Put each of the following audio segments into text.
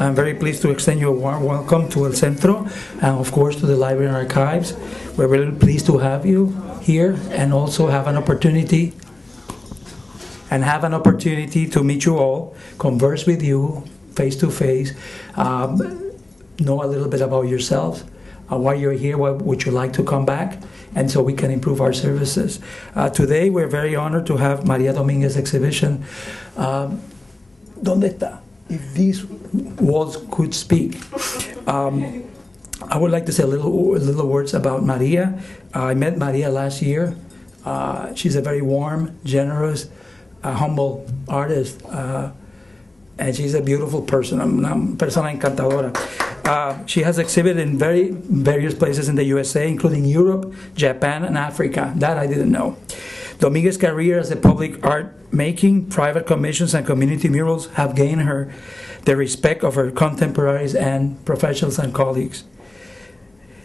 I'm very pleased to extend you a warm welcome to El Centro and of course to the Library and Archives. We're really pleased to have you here and also have an opportunity to meet you all, converse with you face to face, know a little bit about yourselves, why you're here, why would you like to come back, and so we can improve our services. Today we're very honored to have Maria Dominguez exhibition. ¿Dónde está? If these walls could speak. I would like to say a little words about Maria. I met Maria last year. She's a very warm, generous, humble artist, and she's a beautiful person, una persona encantadora. She has exhibited in various places in the USA, including Europe, Japan, and Africa. That I didn't know. Dominguez's career as a public art making, private commissions, and community murals have gained her the respect of her contemporaries and professionals and colleagues.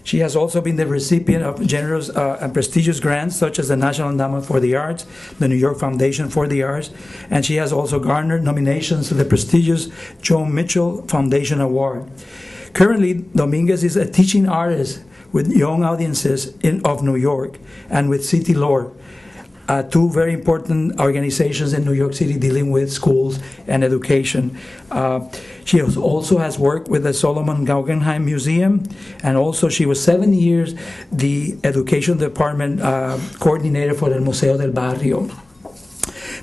She has also been the recipient of generous and prestigious grants such as the National Endowment for the Arts, the New York Foundation for the Arts, and she has also garnered nominations to the prestigious Joan Mitchell Foundation Award. Currently, Dominguez is a teaching artist with young audiences of New York and with City Lore, two very important organizations in New York City dealing with schools and education. She also has worked with the Solomon Guggenheim Museum, and also she was 7 years the Education Department coordinator for the Museo del Barrio.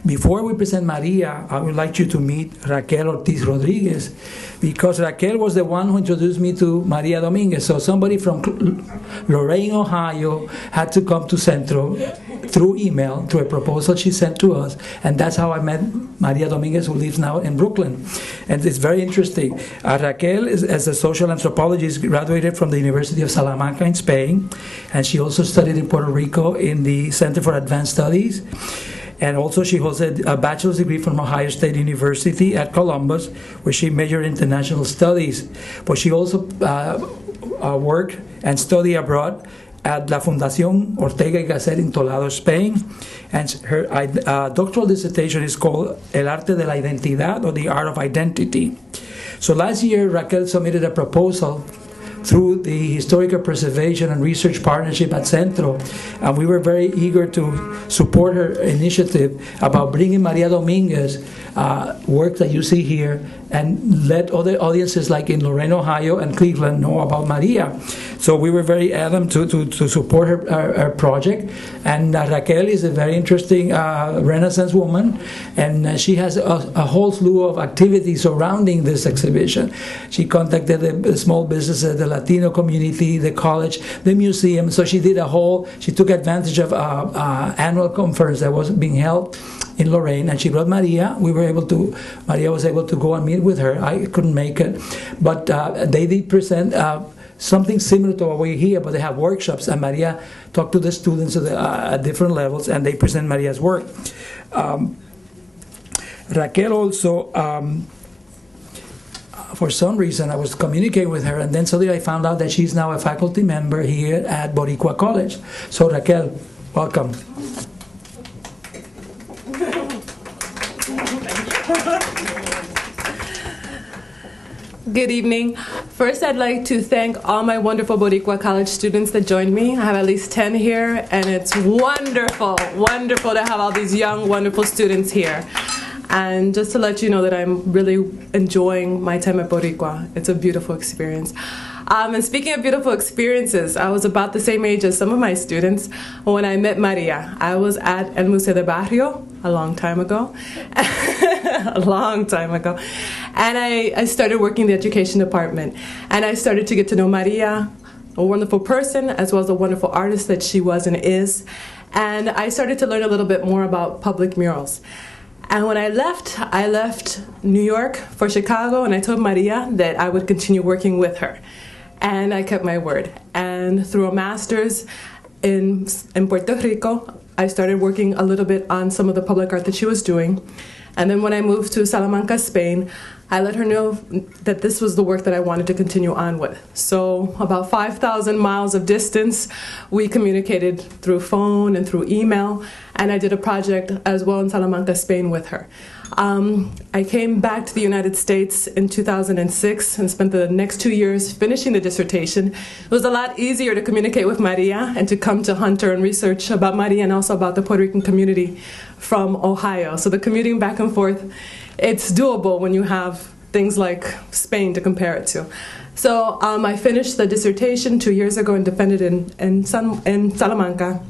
Before we present Maria, I would like you to meet Raquel Ortiz Rodriguez, because Raquel was the one who introduced me to Maria Dominguez. So somebody from Lorain, Ohio had to come to Centro through email, through a proposal she sent to us, and that's how I met Maria Dominguez, who lives now in Brooklyn. And it's very interesting. Raquel, as a social anthropologist, graduated from the University of Salamanca in Spain, and she also studied in Puerto Rico in the Center for Advanced Studies. And also she holds a bachelor's degree from Ohio State University at Columbus, where she majored in international studies. But she also worked and studied abroad at La Fundación Ortega y Gasset in Toledo, Spain. And her doctoral dissertation is called El Arte de la Identidad, or the Art of Identity. So last year, Raquel submitted a proposal through the Historical Preservation and Research Partnership at Centro, and we were very eager to support her initiative about bringing Maria Dominguez work that you see here and let other audiences like in Lorain, Ohio and Cleveland know about Maria. So we were very adamant to support her project. And Raquel is a very interesting Renaissance woman, and she has a whole slew of activities surrounding this exhibition. She contacted the small businesses, the Latino community, the college, the museum. So she took advantage of annual conference that was being held in Lorain, and she brought Maria. Maria was able to go and meet with her. I couldn't make it, but they did present something similar to what we hear, but they have workshops, and Maria talked to the students at different levels, and they present Maria's work. Raquel also, for some reason, I was communicating with her, and then suddenly I found out that she's now a faculty member here at Boricua College. So Raquel, welcome. Good evening. First, I'd like to thank all my wonderful Boricua College students that joined me. I have at least 10 here, and it's wonderful, wonderful to have all these young, wonderful students here. And just to let you know that I'm really enjoying my time at Boricua. It's a beautiful experience. And speaking of beautiful experiences, I was about the same age as some of my students when I met Maria. I was at El Museo del Barrio a long time ago. A long time ago. And I started working in the education department. And I started to get to know Maria, a wonderful person, as well as a wonderful artist that she was and is. And I started to learn a little bit more about public murals. And when I left New York for Chicago, and I told Maria that I would continue working with her. And I kept my word. And through a master's in Puerto Rico, I started working a little bit on some of the public art that she was doing. And then when I moved to Salamanca, Spain, I let her know that this was the work that I wanted to continue on with. So about 5,000 miles of distance, we communicated through phone and through email, and I did a project as well in Salamanca, Spain with her. I came back to the United States in 2006 and spent the next 2 years finishing the dissertation. It was a lot easier to communicate with Maria and to come to Hunter and research about Maria and also about the Puerto Rican community from Ohio. So the commuting back and forth, it's doable when you have things like Spain to compare it to. So I finished the dissertation 2 years ago and defended it in Salamanca.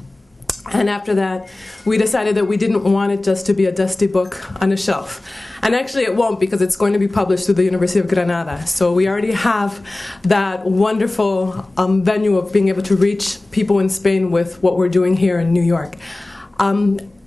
And after that, we decided that we didn't want it just to be a dusty book on a shelf. And actually it won't, because it's going to be published through the University of Granada. So we already have that wonderful venue of being able to reach people in Spain with what we're doing here in New York.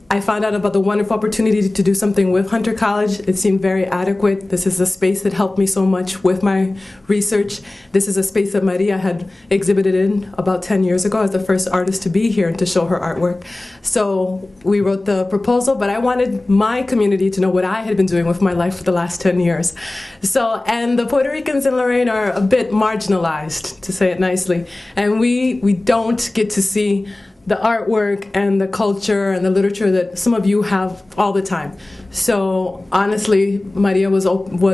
I found out about the wonderful opportunity to do something with Hunter College. It seemed very adequate. This is a space that helped me so much with my research. This is a space that Maria had exhibited in about 10 years ago as the first artist to be here and to show her artwork. So we wrote the proposal, but I wanted my community to know what I had been doing with my life for the last 10 years. So, and the Puerto Ricans in Lorraine are a bit marginalized, to say it nicely. And we don't get to see the artwork and the culture and the literature that some of you have all the time. So honestly, Maria was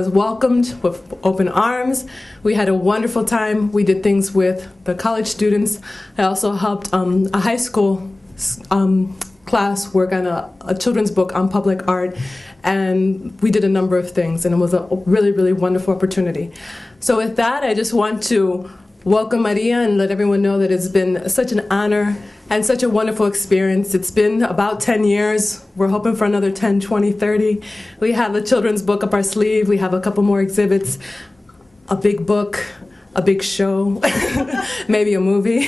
welcomed with open arms. We had a wonderful time. We did things with the college students. I also helped a high school class work on a children's book on public art, and we did a number of things, and it was a really, really wonderful opportunity. So with that, I just want to welcome Maria and let everyone know that it's been such an honor and such a wonderful experience. It's been about 10 years. We're hoping for another 10, 20, 30. We have a children's book up our sleeve. We have a couple more exhibits, a big book, a big show, maybe a movie,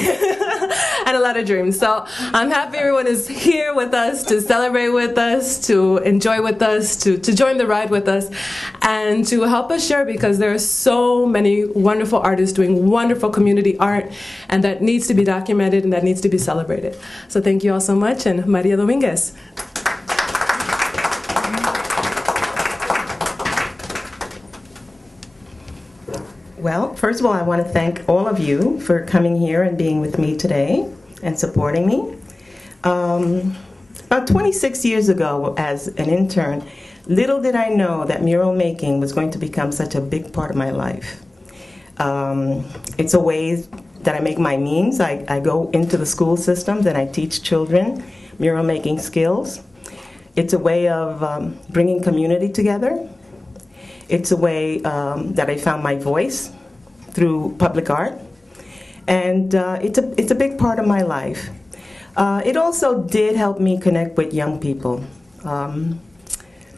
and a lot of dreams. So I'm happy everyone is here with us to celebrate with us, to enjoy with us, to join the ride with us, and to help us share, because there are so many wonderful artists doing wonderful community art, and that needs to be documented and that needs to be celebrated. So thank you all so much, and Maria Dominguez. Well, first of all, I want to thank all of you for coming here and being with me today and supporting me. About 26 years ago, as an intern, little did I know that mural making was going to become such a big part of my life. It's a way that I make my means. I go into the school systems and I teach children mural making skills. It's a way of bringing community together. It's a way that I found my voice through public art, and it's a big part of my life. It also did help me connect with young people.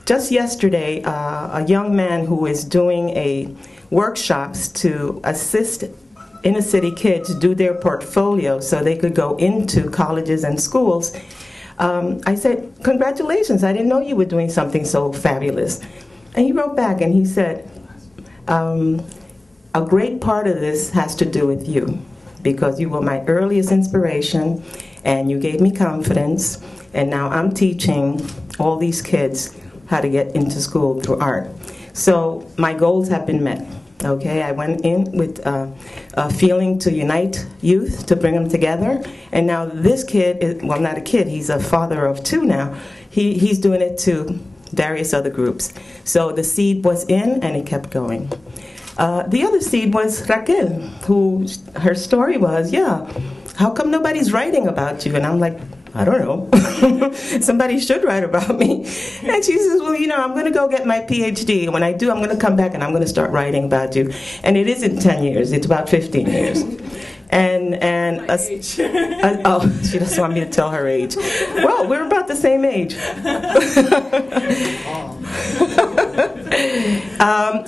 Just yesterday, a young man who is doing workshops to assist inner city kids do their portfolio so they could go into colleges and schools, I said, "Congratulations, I didn't know you were doing something so fabulous." And he wrote back and he said, "A great part of this has to do with you, because you were my earliest inspiration and you gave me confidence, and now I'm teaching all these kids how to get into school through art. So my goals have been met." Okay, I went in with a feeling to unite youth, to bring them together, and now this kid is, well, not a kid, he's a father of two now. He's doing it to various other groups. So the seed was in, and it kept going. The other seed was Raquel, who her story was, "Yeah, how come nobody's writing about you?" And I'm like, "I don't know. Somebody should write about me." And she says, "Well, you know, I'm going to go get my PhD. When I do, I'm going to come back and I'm going to start writing about you." And it isn't 10 years, it's about 15 years. Oh, she doesn't want me to tell her age. Well, we're about the same age.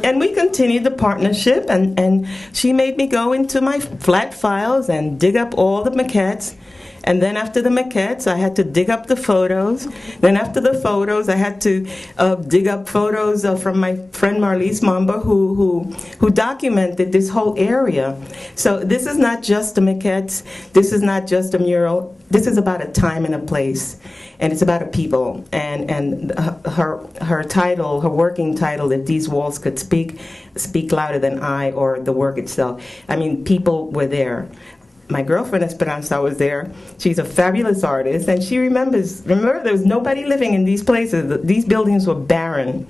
And we continued the partnership, and she made me go into my flat files and dig up all the maquettes, And then after the maquettes, I had to dig up the photos. Then after the photos, I had to dig up photos from my friend Marlis Momber, who documented this whole area. So this is not just the maquettes. This is not just a mural. This is about a time and a place, and it's about a people. And her title, her working title, "If These Walls Could Speak Louder Than I," or the work itself. I mean, people were there. My girlfriend Esperanza was there. She's a fabulous artist, and she remember there was nobody living in these places. These buildings were barren,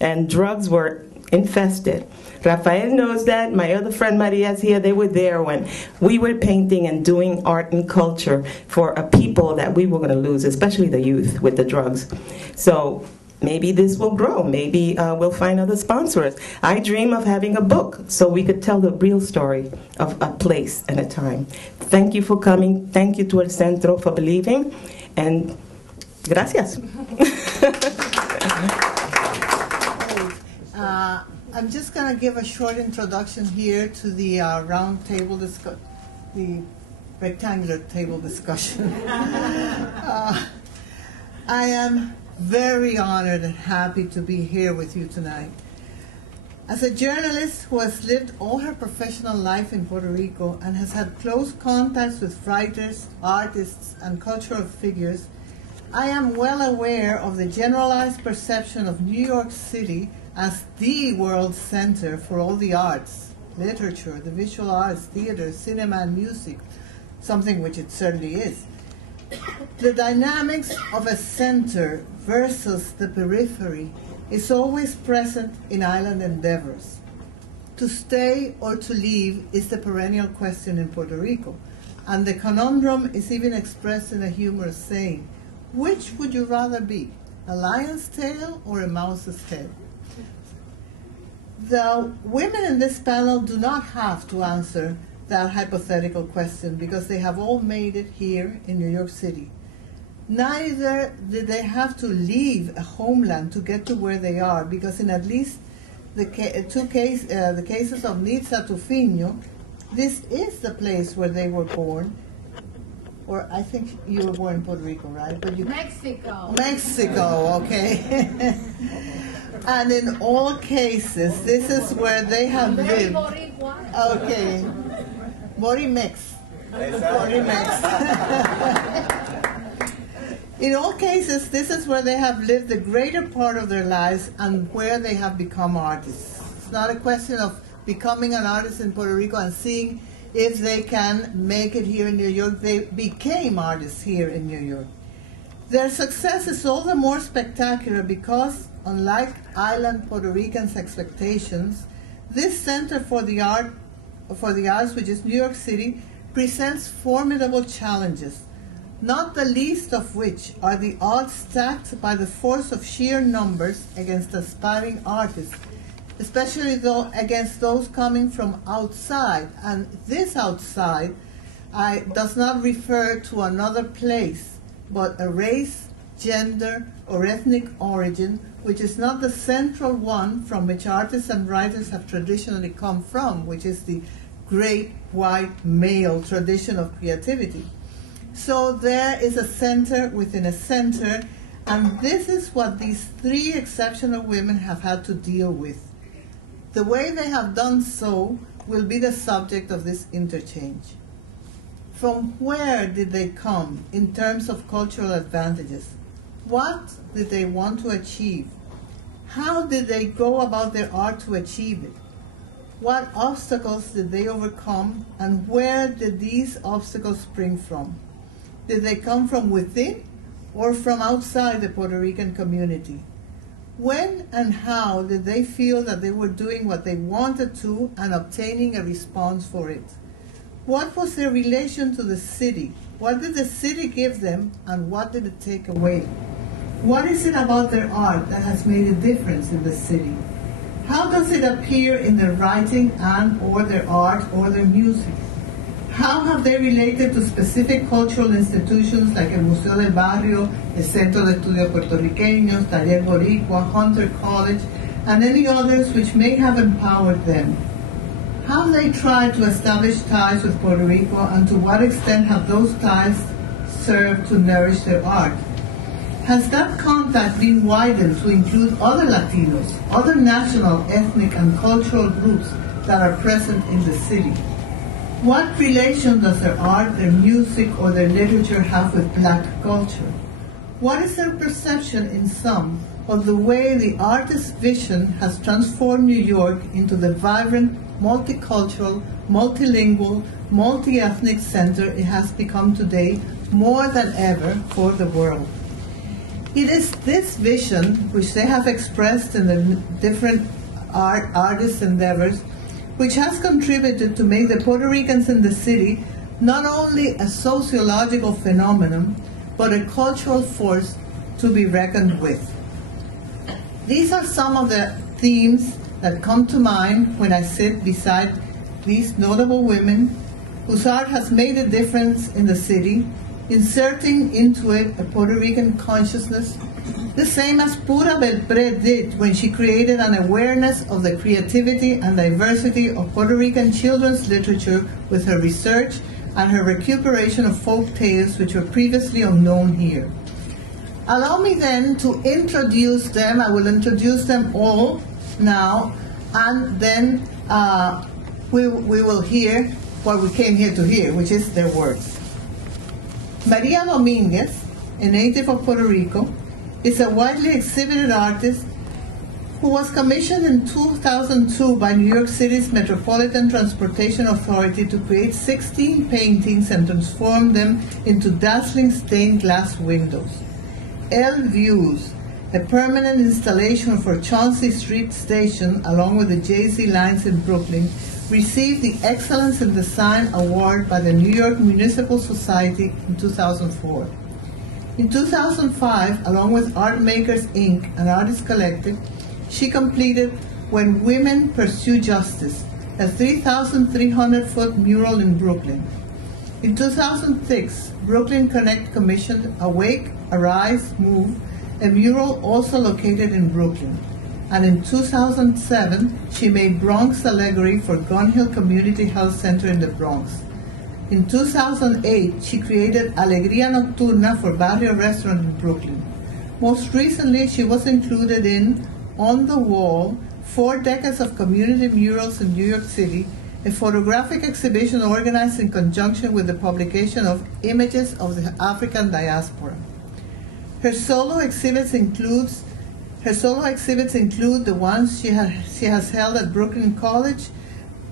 and drugs were infested. Rafael knows that. My other friend Maria's here. They were there when we were painting and doing art and culture for a people that we were going to lose, especially the youth with the drugs. So maybe this will grow. Maybe we'll find other sponsors. I dream of having a book so we could tell the real story of a place and a time. Thank you for coming. Thank you to El Centro for believing. And gracias. I'm just going to give a short introduction here to the round table the rectangular table discussion. I am very honored and happy to be here with you tonight. As a journalist who has lived all her professional life in Puerto Rico and has had close contacts with writers, artists, and cultural figures, I am well aware of the generalized perception of New York City as the world center for all the arts, literature, the visual arts, theater, cinema, and music, something which it certainly is. The dynamics of a center versus the periphery is always present in island endeavors. To stay or to leave is the perennial question in Puerto Rico, and the conundrum is even expressed in a humorous saying: which would you rather be, a lion's tail or a mouse's head? The women in this panel do not have to answer that hypothetical question because they have all made it here in New York City. Neither did they have to leave a homeland to get to where they are, because in at least the cases of Nitza Tufino, this is the place where they were born. Or I think you were born in Puerto Rico, right? But Mexico. Mexico, okay. And in all cases, this is where they have lived. Okay. Morimex. Morimex. In all cases, this is where they have lived the greater part of their lives and where they have become artists. It's not a question of becoming an artist in Puerto Rico and seeing if they can make it here in New York. They became artists here in New York. Their success is all the more spectacular because, unlike island Puerto Ricans' expectations, this Center for the Arts, which is New York City, presents formidable challenges, not the least of which are the odds stacked by the force of sheer numbers against aspiring artists, especially against those coming from outside. And this outside does not refer to another place, but a race, gender, or ethnic origin, which is not the central one from which artists and writers have traditionally come from, which is the great white male tradition of creativity. So there is a center within a center, and this is what these three exceptional women have had to deal with. The way they have done so will be the subject of this interchange. From where did they come in terms of cultural advantages? What did they want to achieve? How did they go about their art to achieve it? What obstacles did they overcome, and where did these obstacles spring from? Did they come from within or from outside the Puerto Rican community? When and how did they feel that they were doing what they wanted to and obtaining a response for it? What was their relation to the city? What did the city give them, and what did it take away? What is it about their art that has made a difference in the city? How does it appear in their writing and or their art or their music? How have they related to specific cultural institutions like el Museo del Barrio, el Centro de Estudios Puertorriqueños, Taller Boricua, Hunter College, and any others which may have empowered them? How have they tried to establish ties with Puerto Rico, and to what extent have those ties serve to nourish their art? Has that contact been widened to include other Latinos, other national, ethnic, and cultural groups that are present in the city? What relation does their art, their music, or their literature have with Black culture? What is their perception in some of the way the artist's vision has transformed New York into the vibrant, multicultural, multilingual, multi-ethnic center it has become today more than ever for the world? It is this vision, which they have expressed in the different artist endeavors, which has contributed to make the Puerto Ricans in the city not only a sociological phenomenon, but a cultural force to be reckoned with. These are some of the themes that come to mind when I sit beside these notable women whose art has made a difference in the city, inserting into it a Puerto Rican consciousness, the same as Pura Belpré did when she created an awareness of the creativity and diversity of Puerto Rican children's literature with her research and her recuperation of folk tales which were previously unknown here. Allow me then to introduce them. I will introduce them all now, and then we will hear what we came here to hear, which is their words. Maria Dominguez, a native of Puerto Rico, is a widely exhibited artist who was commissioned in 2002 by New York City's Metropolitan Transportation Authority to create 16 paintings and transform them into dazzling stained glass windows. El Views, a permanent installation for Chauncey Street Station along with the Jay-Z lines in Brooklyn, received the Excellence in Design Award by the New York Municipal Society in 2004. In 2005, along with Art Makers Inc., an artist collective, she completed When Women Pursue Justice, a 3,300-foot mural in Brooklyn. In 2006, Brooklyn Connect commissioned Awake, Arise, Move, a mural also located in Brooklyn. And in 2007, she made Bronx Allegory for Gun Hill Community Health Center in the Bronx. In 2008, she created Alegría Nocturna for Barrio Restaurant in Brooklyn. Most recently, she was included in On the Wall, 4 Decades of Community Murals in New York City, a photographic exhibition organized in conjunction with the publication of Images of the African Diaspora. Her solo exhibits include the ones she has held at Brooklyn College,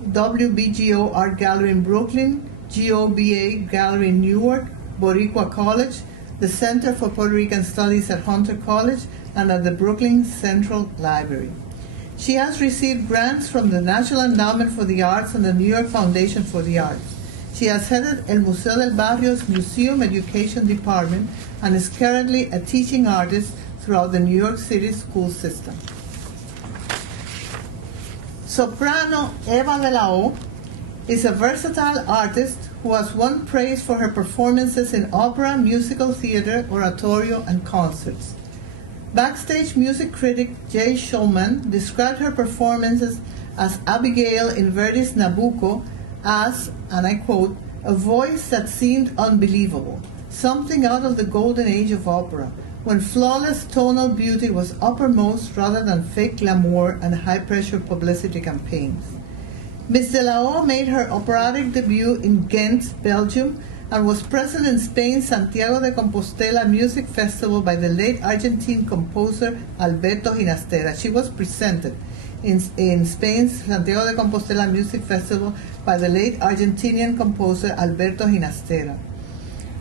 WBGO Art Gallery in Brooklyn, GOBA Gallery in Newark, Boricua College, the Center for Puerto Rican Studies at Hunter College, and at the Brooklyn Central Library. She has received grants from the National Endowment for the Arts and the New York Foundation for the Arts. She has headed El Museo del Barrio's Museum Education Department and is currently a teaching artist throughout the New York City school system. Soprano Eva de la O is a versatile artist who has won praise for her performances in opera, musical theater, oratorio, and concerts. Backstage music critic Jay Shulman described her performances as Abigail in Verdi's Nabucco as, and I quote, a voice that seemed unbelievable, something out of the golden age of opera, when flawless tonal beauty was uppermost rather than fake glamour and high-pressure publicity campaigns. Ms. de la O made her operatic debut in Ghent, Belgium, and was present in Spain's Santiago de Compostela Music Festival by the late Argentine composer Alberto Ginastera. She was presented in Spain's Santiago de Compostela Music Festival by the late Argentinian composer Alberto Ginastera.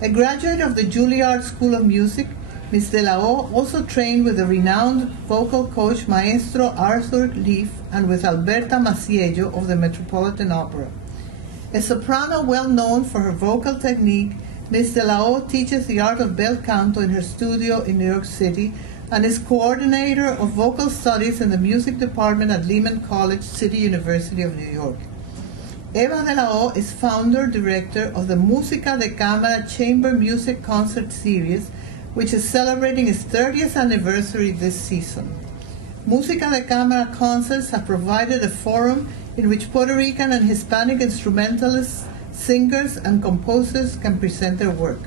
A graduate of the Juilliard School of Music, Ms. de la O also trained with the renowned vocal coach Maestro Arthur Leaf and with Alberta Maciello of the Metropolitan Opera. A soprano well known for her vocal technique, Ms. de la O teaches the art of bel canto in her studio in New York City and is coordinator of vocal studies in the music department at Lehman College, City University of New York. Eva de la O is founder-director of the Música de Cámara Chamber Music Concert Series, which is celebrating its 30th anniversary this season. Música de Cámara concerts have provided a forum in which Puerto Rican and Hispanic instrumentalists, singers, and composers can present their work.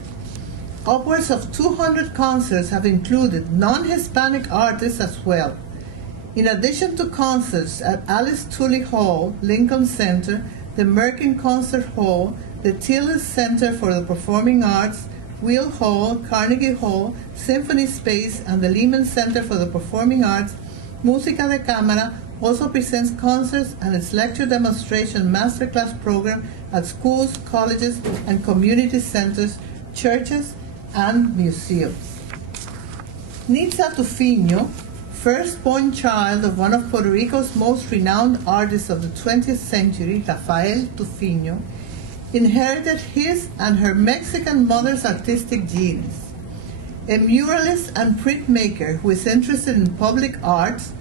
Upwards of 200 concerts have included non-Hispanic artists as well. In addition to concerts at Alice Tully Hall, Lincoln Center, the Merkin Concert Hall, the Tillis Center for the Performing Arts, Wheel Hall, Carnegie Hall, Symphony Space, and the Lehman Center for the Performing Arts, Música de Cámara also presents concerts and its lecture demonstration masterclass program at schools, colleges, and community centers, churches, and museums. Nitza Tufino, firstborn child of one of Puerto Rico's most renowned artists of the 20th century, Rafael Tufino, inherited his and her Mexican mother's artistic genes. A muralist and printmaker who is interested in public arts,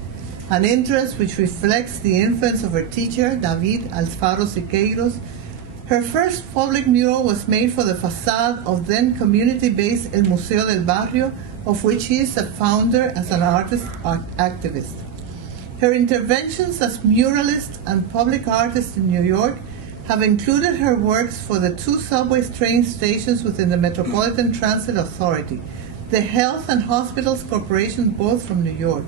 an interest which reflects the influence of her teacher, David Alfaro Siqueiros. Her first public mural was made for the facade of then community-based El Museo del Barrio, of which he is a founder as an artist activist. Her interventions as muralist and public artist in New York have included her works for the 2 subway train stations within the Metropolitan Transit Authority, the Health and Hospitals Corporation, both from New York,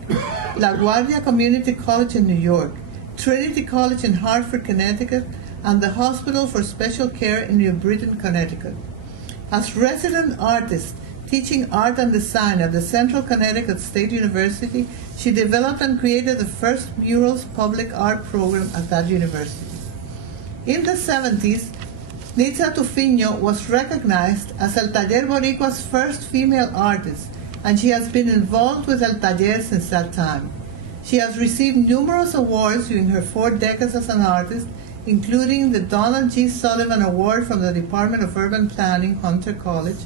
La Guardia Community College in New York, Trinity College in Hartford, Connecticut, and the Hospital for Special Care in New Britain, Connecticut. As resident artist, teaching art and design at the Central Connecticut State University, she developed and created the first murals public art program at that university. In the 70s, Nitza Tufino was recognized as El Taller Boricua's first female artist, and she has been involved with El Taller since that time. She has received numerous awards during her 4 decades as an artist, including the Donald G. Sullivan Award from the Department of Urban Planning, Hunter College,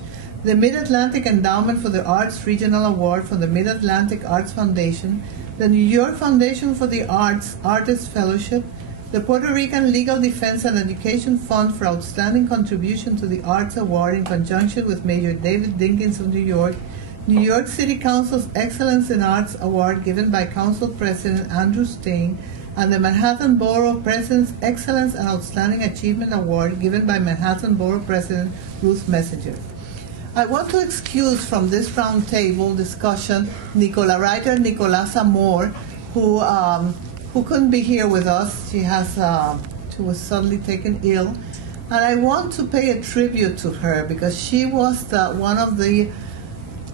the Mid-Atlantic Endowment for the Arts Regional Award from the Mid-Atlantic Arts Foundation, the New York Foundation for the Arts Artist Fellowship, the Puerto Rican Legal Defense and Education Fund for Outstanding Contribution to the Arts Award in conjunction with Mayor David Dinkins of New York City Council's Excellence in Arts Award given by Council President Andrew Stein, and the Manhattan Borough President's Excellence and Outstanding Achievement Award given by Manhattan Borough President Ruth Messenger. I want to excuse from this roundtable discussion writer Nicolasa Moore, who couldn't be here with us. She was suddenly taken ill. And I want to pay a tribute to her because she was one of the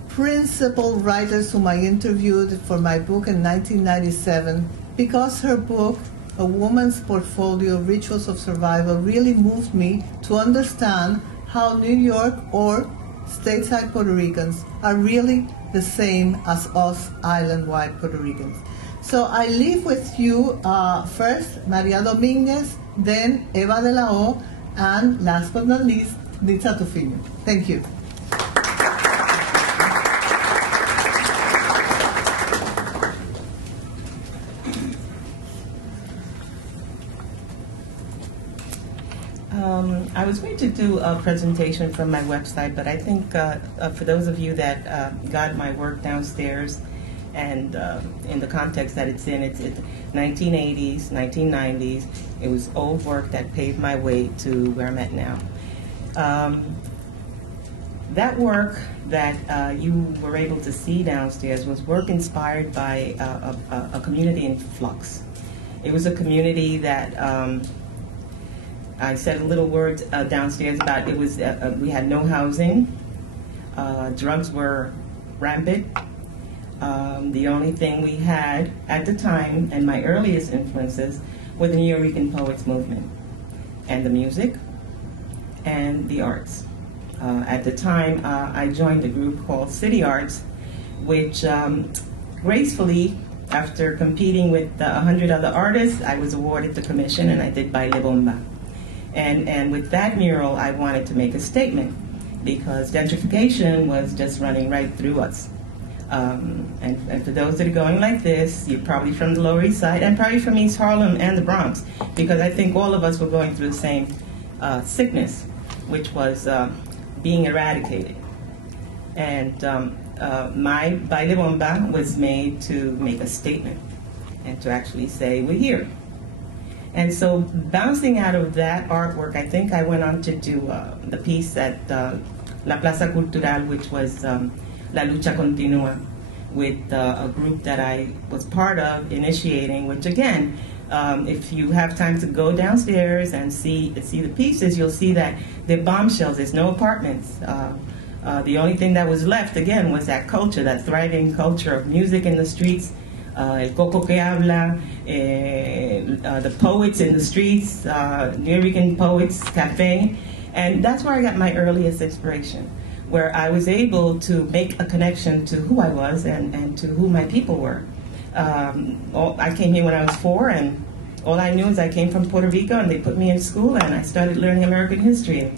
principal writers whom I interviewed for my book in 1997, because her book, A Woman's Portfolio, Rituals of Survival, really moved me to understand how New York or stateside Puerto Ricans are really the same as us island-wide Puerto Ricans. So I leave with you first Maria Dominguez, then Eva de la O, and last but not least, Nitza Tufino. Thank you. I was going to do a presentation from my website, but I think for those of you that got my work downstairs, and in the context that it's 1980s, 1990s, it was old work that paved my way to where I'm at now. That work that you were able to see downstairs was work inspired by a community in flux. It was a community that I said a little word downstairs about. It was we had no housing, drugs were rampant. The only thing we had at the time, and my earliest influences, were the Puerto Rican Poets movement, and the music, and the arts. At the time, I joined a group called City Arts, which gracefully, after competing with 100 other artists, I was awarded the commission, and I did Baile Bomba. And with that mural, I wanted to make a statement, because gentrification was just running right through us. And for those that are going like this, you're probably from the Lower East Side and probably from East Harlem and the Bronx, because I think all of us were going through the same sickness, which was being eradicated. And my Baile Bomba was made to make a statement and to actually say, we're here. And so bouncing out of that artwork, I think I went on to do the piece that La Plaza Cultural, which was La Lucha Continua, with a group that I was part of initiating, which again, if you have time to go downstairs and see the pieces, you'll see that they're bombshells. There's no apartments. The only thing that was left, again, was that culture, that thriving culture of music in the streets, el coco que habla, the poets in the streets, Puerto Rican poets, cafe. And that's where I got my earliest inspiration, where I was able to make a connection to who I was and to who my people were. I came here when I was 4, and all I knew is I came from Puerto Rico, and they put me in school, and I started learning American history.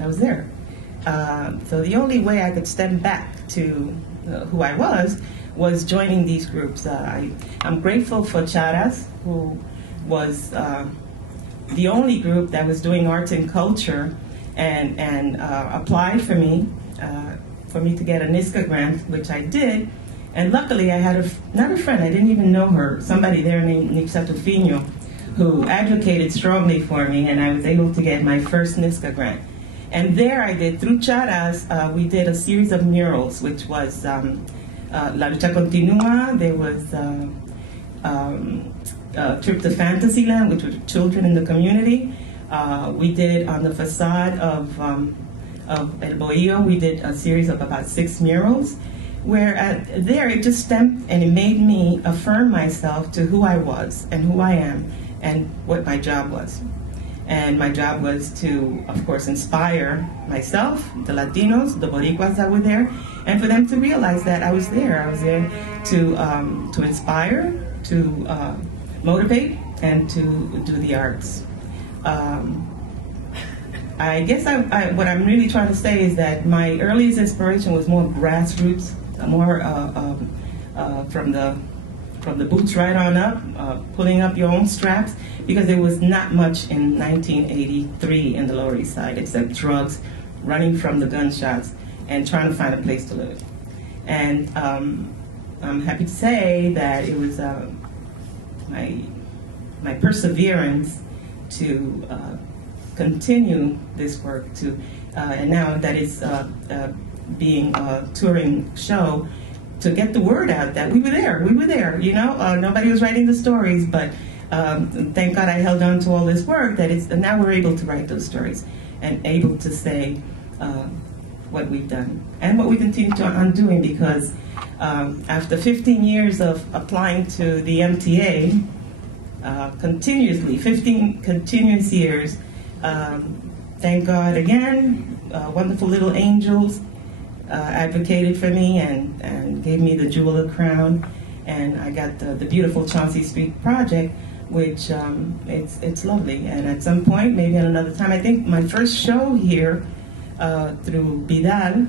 I was there. So the only way I could step back to who I was joining these groups. I'm grateful for Charas, who was the only group that was doing arts and culture and applied for me to get a NISCA grant, which I did. And luckily, I had not a friend, I didn't even know her, somebody there named Nixato Fino, who advocated strongly for me, and I was able to get my first NISCA grant. And there I did, through Charas, we did a series of murals, which was La Lucha Continua, there was Trip to Fantasyland, which were children in the community. We did on the facade of El Bohío, we did a series of about 6 murals, where there it just stemmed and it made me affirm myself to who I was and who I am and what my job was. And my job was to, of course, inspire myself, the Latinos, the Boricuas that were there, and for them to realize that I was there. I was there to inspire, to motivate, and to do the arts. I guess what I'm really trying to say is that my earliest inspiration was more grassroots, more from the boots right on up, pulling up your own straps, because there was not much in 1983 in the Lower East Side except drugs, running from the gunshots, and trying to find a place to live. And I'm happy to say that it was my perseverance to continue this work, and now that it's being a touring show, to get the word out that we were there, you know. Nobody was writing the stories, but thank God I held on to all this work, that now we're able to write those stories and able to say what we've done and what we continue on doing, because after 15 years of applying to the MTA, continuously, 15 continuous years, thank God again, wonderful little angels advocated for me and gave me the jewel of the crown, and I got the beautiful Chauncey Street project, which it's lovely. And at some point, maybe at another time, I think my first show here through Vidal,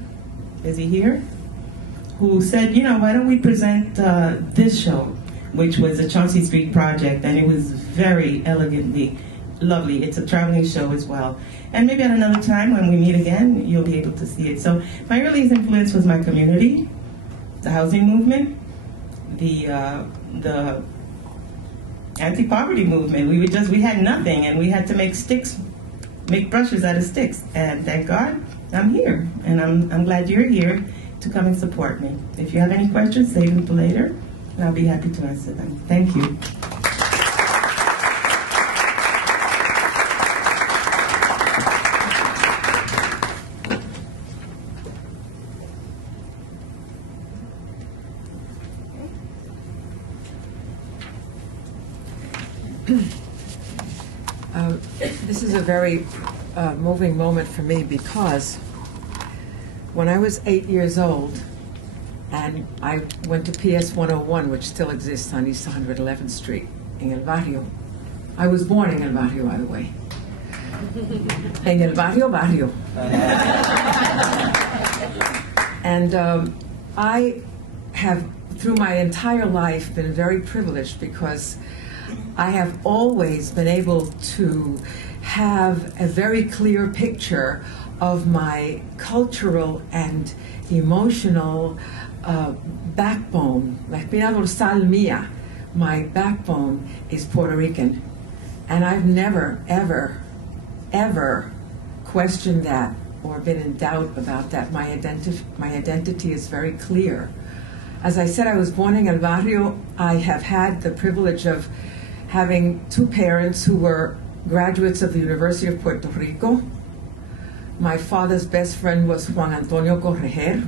is he here? Who said, you know, why don't we present this show, which was the Chauncey Street project, and it was very elegantly lovely. It's a traveling show as well. And maybe at another time when we meet again, you'll be able to see it. So my earliest influence was my community, the housing movement, the anti-poverty movement. We had nothing, and we had to make brushes out of sticks. And thank God, I'm here, and I'm glad you're here to come and support me. If you have any questions, save them for later, and I'll be happy to answer them. Thank you. This is a very moving moment for me, because when I was 8 years old and I went to PS 101, which still exists on East 111th Street in El Barrio. I was born in El Barrio, by the way. En El Barrio. And I have, through my entire life, been very privileged, because I have always been able to have a very clear picture of my cultural and emotional backbone. La espina dorsal mía, my backbone is Puerto Rican. And I've never, ever, ever questioned that or been in doubt about that. My identity is very clear. As I said, I was born in El Barrio. I have had the privilege of having two parents who were graduates of the University of Puerto Rico. My father's best friend was Juan Antonio Correger,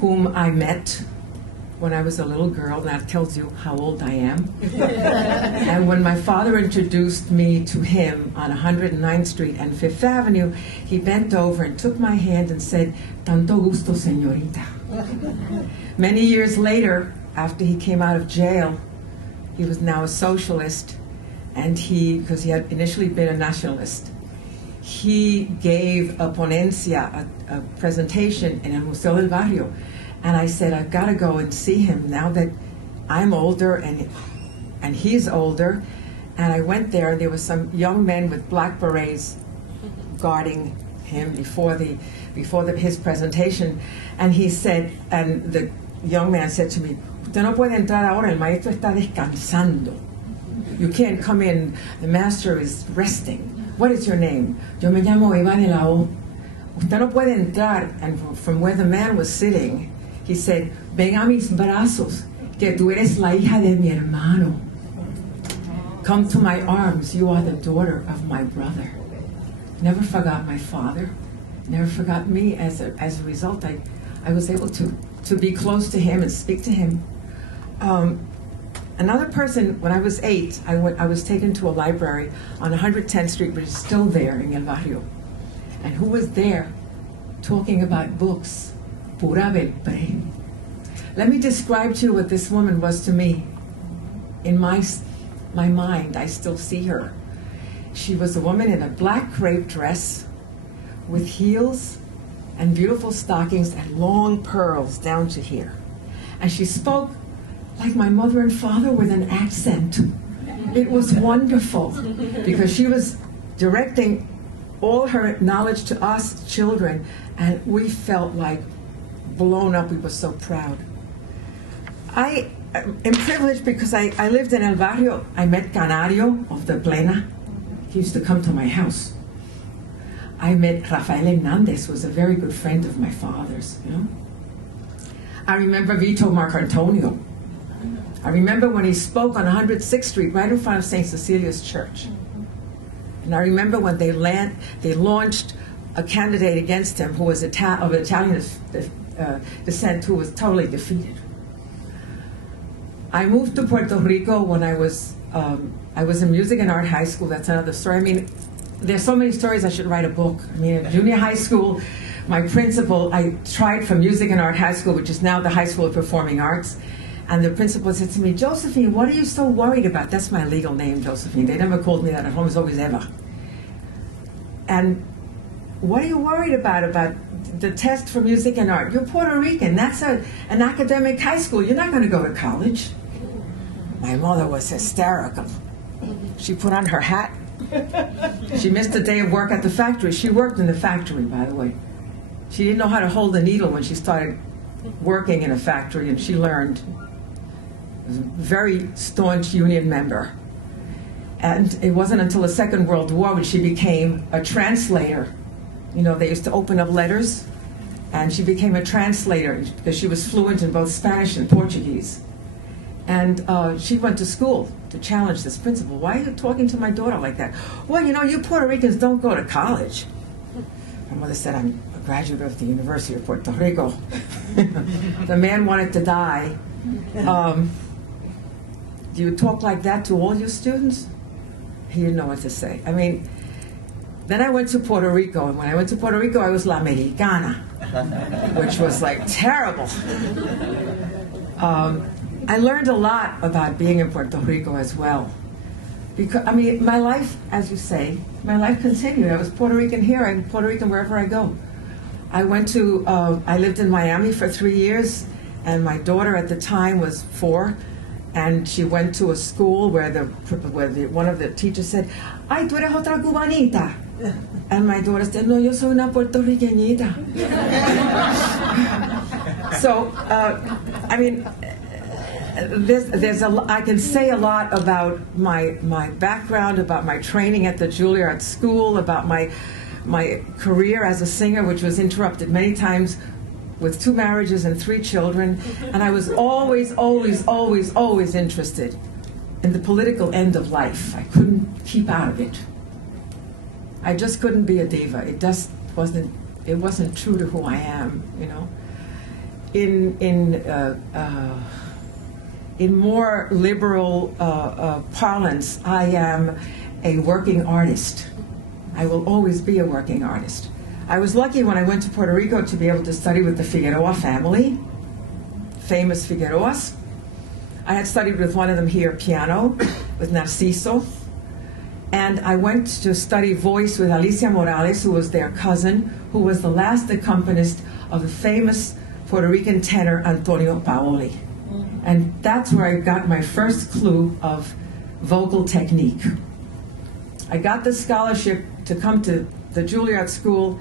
whom I met when I was a little girl. That tells you how old I am. And when my father introduced me to him on 109th Street and Fifth Avenue, he bent over and took my hand and said, "Tanto gusto, señorita." Many years later, after he came out of jail, he was now a socialist, and because he had initially been a nationalist, he gave a ponencia, a presentation in el Museo del Barrio. And I said, I've got to go and see him now that I'm older and he's older. And I went there, and there was some young men with black berets guarding him before his presentation. And he said, and the young man said to me, "Usted no puede entrar ahora, el maestro está descansando. You can't come in, the master is resting. What is your name?" "Yo me llamo Eva de la O." "Usted no puede entrar." And from where the man was sitting, he said, "Ven a mis brazos, que tú eres la hija de mi hermano. Come to my arms, you are the daughter of my brother." Never forgot my father, never forgot me. As a result, I was able to be close to him and speak to him. Another person, when I was 8, I was taken to a library on 110th Street, which is still there in El Barrio. And who was there talking about books? Pura Belpre. Let me describe to you what this woman was to me. In my mind, I still see her. She was a woman in a black crepe dress with heels and beautiful stockings and long pearls down to here. And she spoke like my mother and father with an accent. It was wonderful because she was directing all her knowledge to us children, and we felt like blown up. We were so proud. I am privileged because I lived in El Barrio. I met Canario of the Plena. He used to come to my house. I met Rafael Hernandez, who was a very good friend of my father's. You know? I remember Vito Marcantonio. I remember when he spoke on 106th Street, right in front of St. Cecilia's Church. And I remember when they launched a candidate against him who was of Italian descent, who was totally defeated. I moved to Puerto Rico when I was in music and art high school. That's another story. I mean, there's so many stories, I should write a book. I mean, in junior high school, my principal, I tried for music and art high school, which is now the High School of Performing Arts. And the principal said to me, "Josephine, what are you so worried about?" That's my legal name, Josephine. They never called me that at home. It's always Eva. And what are you worried about the test for music and art? You're Puerto Rican. That's an academic high school. You're not going to go to college. My mother was hysterical. She put on her hat. She missed a day of work at the factory. She worked in the factory, by the way. She didn't know how to hold a needle when she started working in a factory, and she learned. Was a very staunch union member. And it wasn't until the Second World War when she became a translator. You know, they used to open up letters, and she became a translator because she was fluent in both Spanish and Portuguese. And she went to school to challenge this principal. "Why are you talking to my daughter like that?" "Well, you know, you Puerto Ricans don't go to college." My mother said, "I'm a graduate of the University of Puerto Rico." The man wanted to die. "Do you talk like that to all your students?" He didn't know what to say. I mean, then I went to Puerto Rico, and when I went to Puerto Rico, I was La Mexicana, which was like terrible. I learned a lot about being in Puerto Rico as well. Because, I mean, my life, as you say, my life continued. I was Puerto Rican here and Puerto Rican wherever I go. I lived in Miami for 3 years, and my daughter at the time was 4, and she went to a school where one of the teachers said, "Ay, tú eres otra cubanita." And my daughter said, "No, yo soy una puertorriqueñita." So, I mean, I can say a lot about my background, about my training at the Juilliard School, about my my career as a singer, which was interrupted many times with 2 marriages and 3 children. And I was always, always, always, always interested in the political end of life. I couldn't keep out of it. I just couldn't be a diva. It just wasn't. It wasn't true to who I am, you know. In more liberal parlance, I am a working artist. I will always be a working artist. I was lucky when I went to Puerto Rico to be able to study with the Figueroa family, famous Figueroas. I had studied with one of them here, piano, with Narciso. And I went to study voice with Alicia Morales, who was their cousin, who was the last accompanist of the famous Puerto Rican tenor Antonio Paoli. And that's where I got my first clue of vocal technique. I got the scholarship to come to the Juilliard School.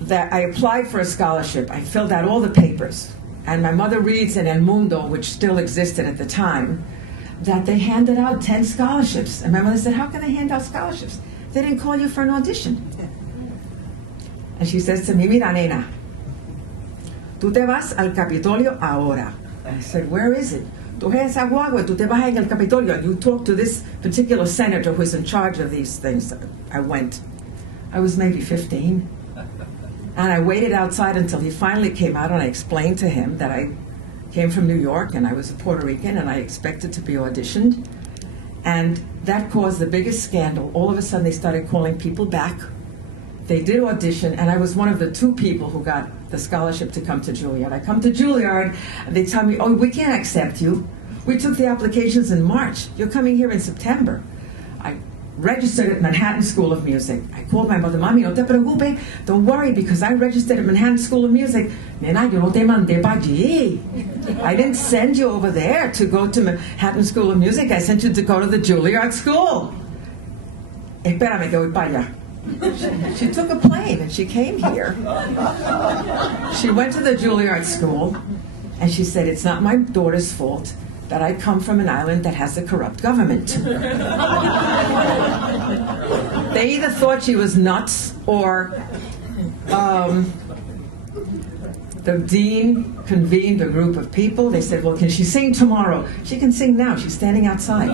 That I applied for a scholarship. I filled out all the papers. And my mother reads in El Mundo, which still existed at the time, that they handed out 10 scholarships. And my mother said, how can they hand out scholarships? They didn't call you for an audition. And she says to me, mira, nena, tú te vas al Capitolio ahora. I said, where is it? Tú eres a guagua, tú te vas en el Capitolio. You talk to this particular senator who's in charge of these things. I went. I was maybe 15. And I waited outside until he finally came out, and I explained to him that I came from New York and I was a Puerto Rican and I expected to be auditioned. And that caused the biggest scandal. All of a sudden they started calling people back. They did audition, and I was one of the 2 people who got the scholarship to come to Juilliard. I come to Juilliard and they tell me, oh, we can't accept you. We took the applications in March. You're coming here in September. I registered at Manhattan School of Music. I called my mother, Mami, no te preocupes, don't worry, because I registered at Manhattan School of Music. Nena, yo no te mandé pa allí. I didn't send you over there to go to Manhattan School of Music. I sent you to go to the Juilliard School. Espérame que voy para allá. She took a plane and she came here. She went to the Juilliard School and she said, it's not my daughter's fault that I come from an island that has a corrupt government. They either thought she was nuts, or the dean convened a group of people. They said, well, can she sing tomorrow? She can sing now. She's standing outside.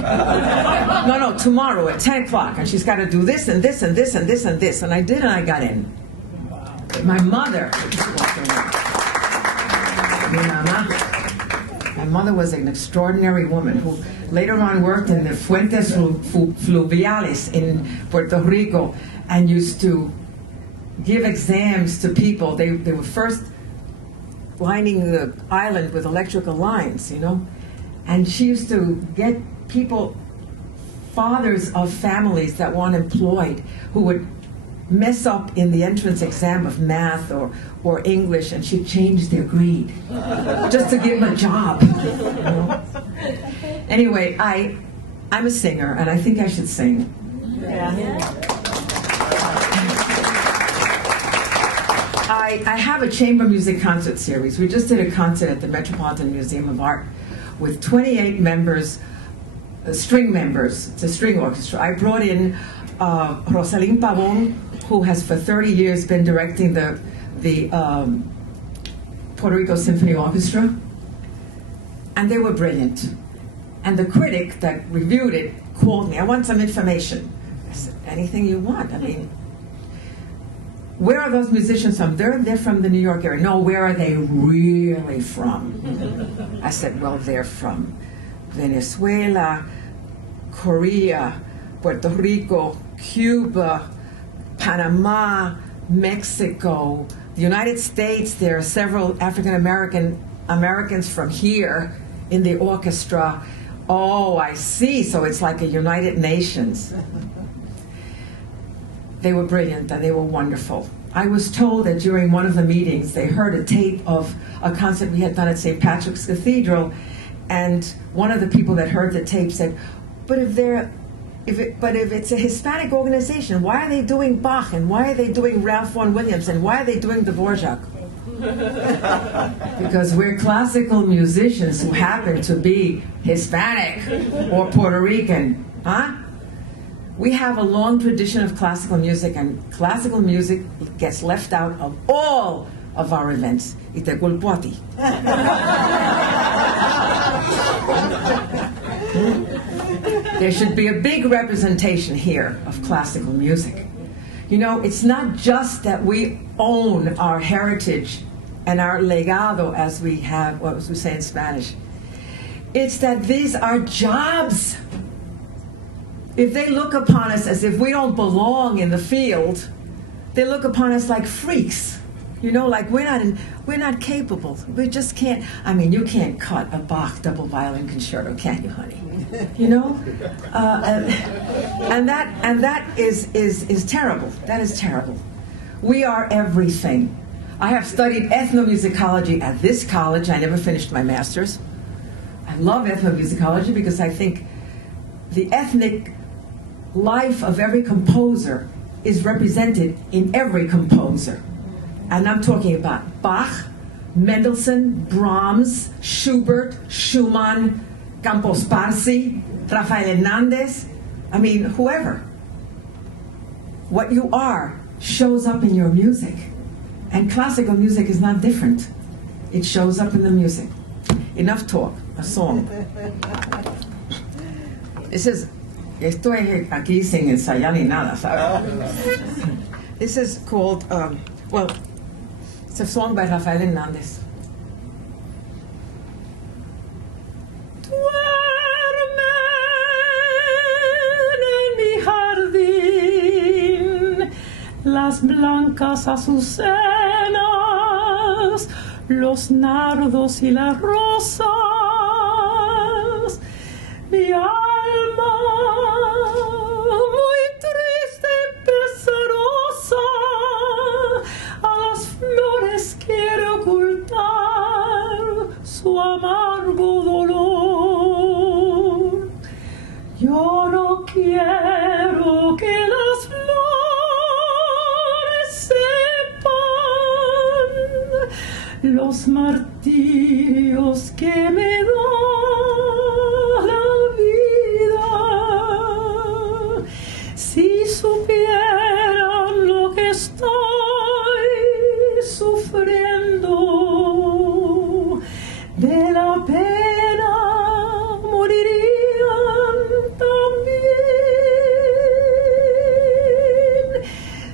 No, tomorrow at 10 o'clock. And she's got to do this and this and this and this and this. And I did, and I got in. My mother, my mother was an extraordinary woman who later on worked in the Fuentes Fluviales in Puerto Rico and used to give exams to people. They were first lining the island with electrical lines, you know. And she used to get people, fathers of families that weren't employed, who would mess up in the entrance exam of math or English, and she'd change their grade just to give them a job. You know? Anyway, I'm a singer, and I think I should sing. I have a chamber music concert series. We just did a concert at the Metropolitan Museum of Art with 28 members, string members. It's a string orchestra. I brought in Rosalín Pavón, who has for 30 years been directing the Puerto Rico Symphony Orchestra. And they were brilliant. And the critic that reviewed it called me, I want some information. I said, anything you want. I mean, where are those musicians from? They're from the New York area. No, where are they really from? I said, well, they're from Venezuela, Korea, Puerto Rico, Cuba, Panama, Mexico, the United States. There are several African Americans from here in the orchestra. Oh, I see. So it's like a United Nations. They were brilliant and they were wonderful. I was told that during one of the meetings they heard a tape of a concert we had done at St. Patrick's Cathedral, and one of the people that heard the tape said, but if it's a Hispanic organization, why are they doing Bach, and why are they doing Ralph Vaughan Williams, and why are they doing Dvorak? Because we're classical musicians who happen to be Hispanic or Puerto Rican, huh? We have a long tradition of classical music, and classical music gets left out of all of our events. Y te culpo a ti. There should be a big representation here of classical music. You know, it's not just that we own our heritage and our legado, as we have, what we say in Spanish. It's that these are jobs. If they look upon us as if we don't belong in the field, they look upon us like freaks. You know, like we're not capable. We just can't. I mean, you can't cut a Bach double violin concerto, can you, honey? You know, and that is terrible. That is terrible. We are everything. I have studied ethnomusicology at this college. I never finished my master's. I love ethnomusicology because I think the ethnic life of every composer is represented in every composer. And I'm talking about Bach, Mendelssohn, Brahms, Schubert, Schumann, Campos Parsi, Rafael Hernandez, I mean, whoever. What you are shows up in your music. And classical music is not different. It shows up in the music. Enough talk, a song. This is, estoy aquí sin ensayar ni nada, ¿sabes? This is called, well, it's a song by Rafael Hernandez. Las blancas azucenas, los nardos y las rosas, mi alma muy triste y pesarosa a las flores quiere ocultar su amargo dolor. Yo no quiero que las flores los martirios que me da la vida. Si supieran lo que estoy sufriendo, de la pena morirían también.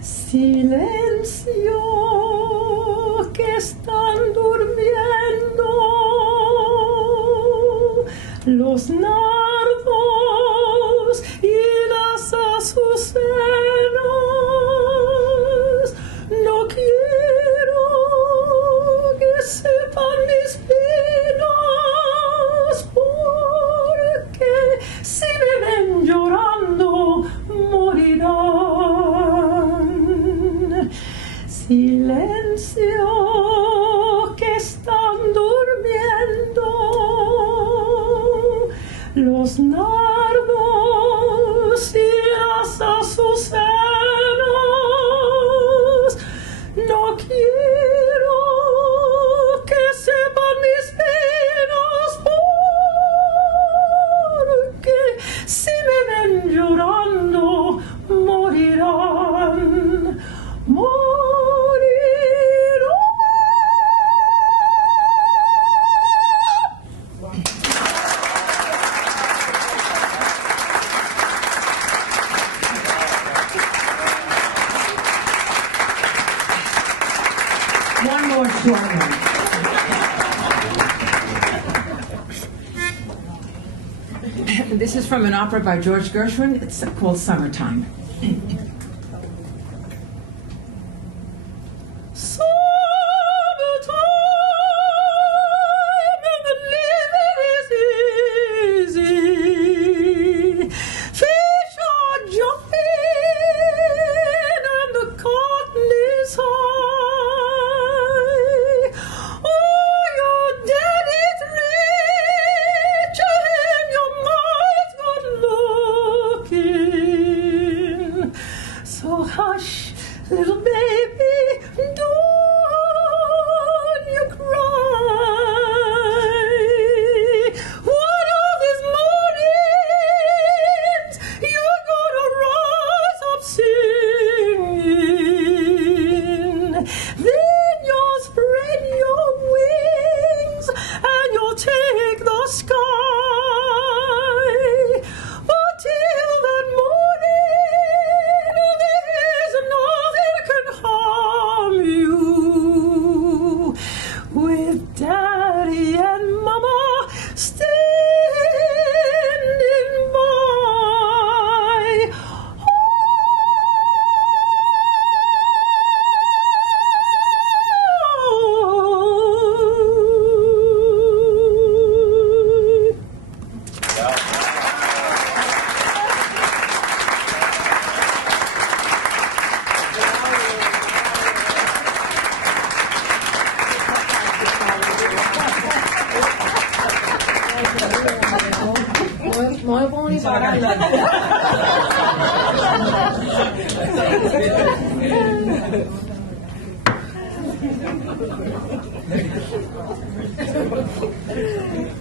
Silencio que están durmiendo los nardos y las azucenas. No quiero que sepan mis penas, porque si me ven llorando morirán. Silencio que están durmiendo los nardos y las azucenas. No quiero que sepan mis penas, porque si me ven llorando morirán. One more short one. This is from an opera by George Gershwin. It's called Summertime.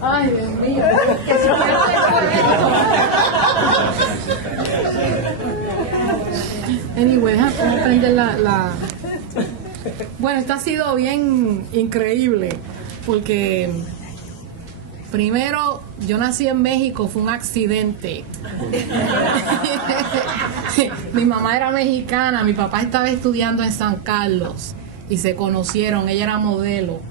Ay, Dios mío. Anyway, ¿cómo prender la... Bueno, esto ha sido bien increíble, porque primero, yo nací en México, fue un accidente. Mi mamá era mexicana, mi papá estaba estudiando en San Carlos y se conocieron, ella era modelo.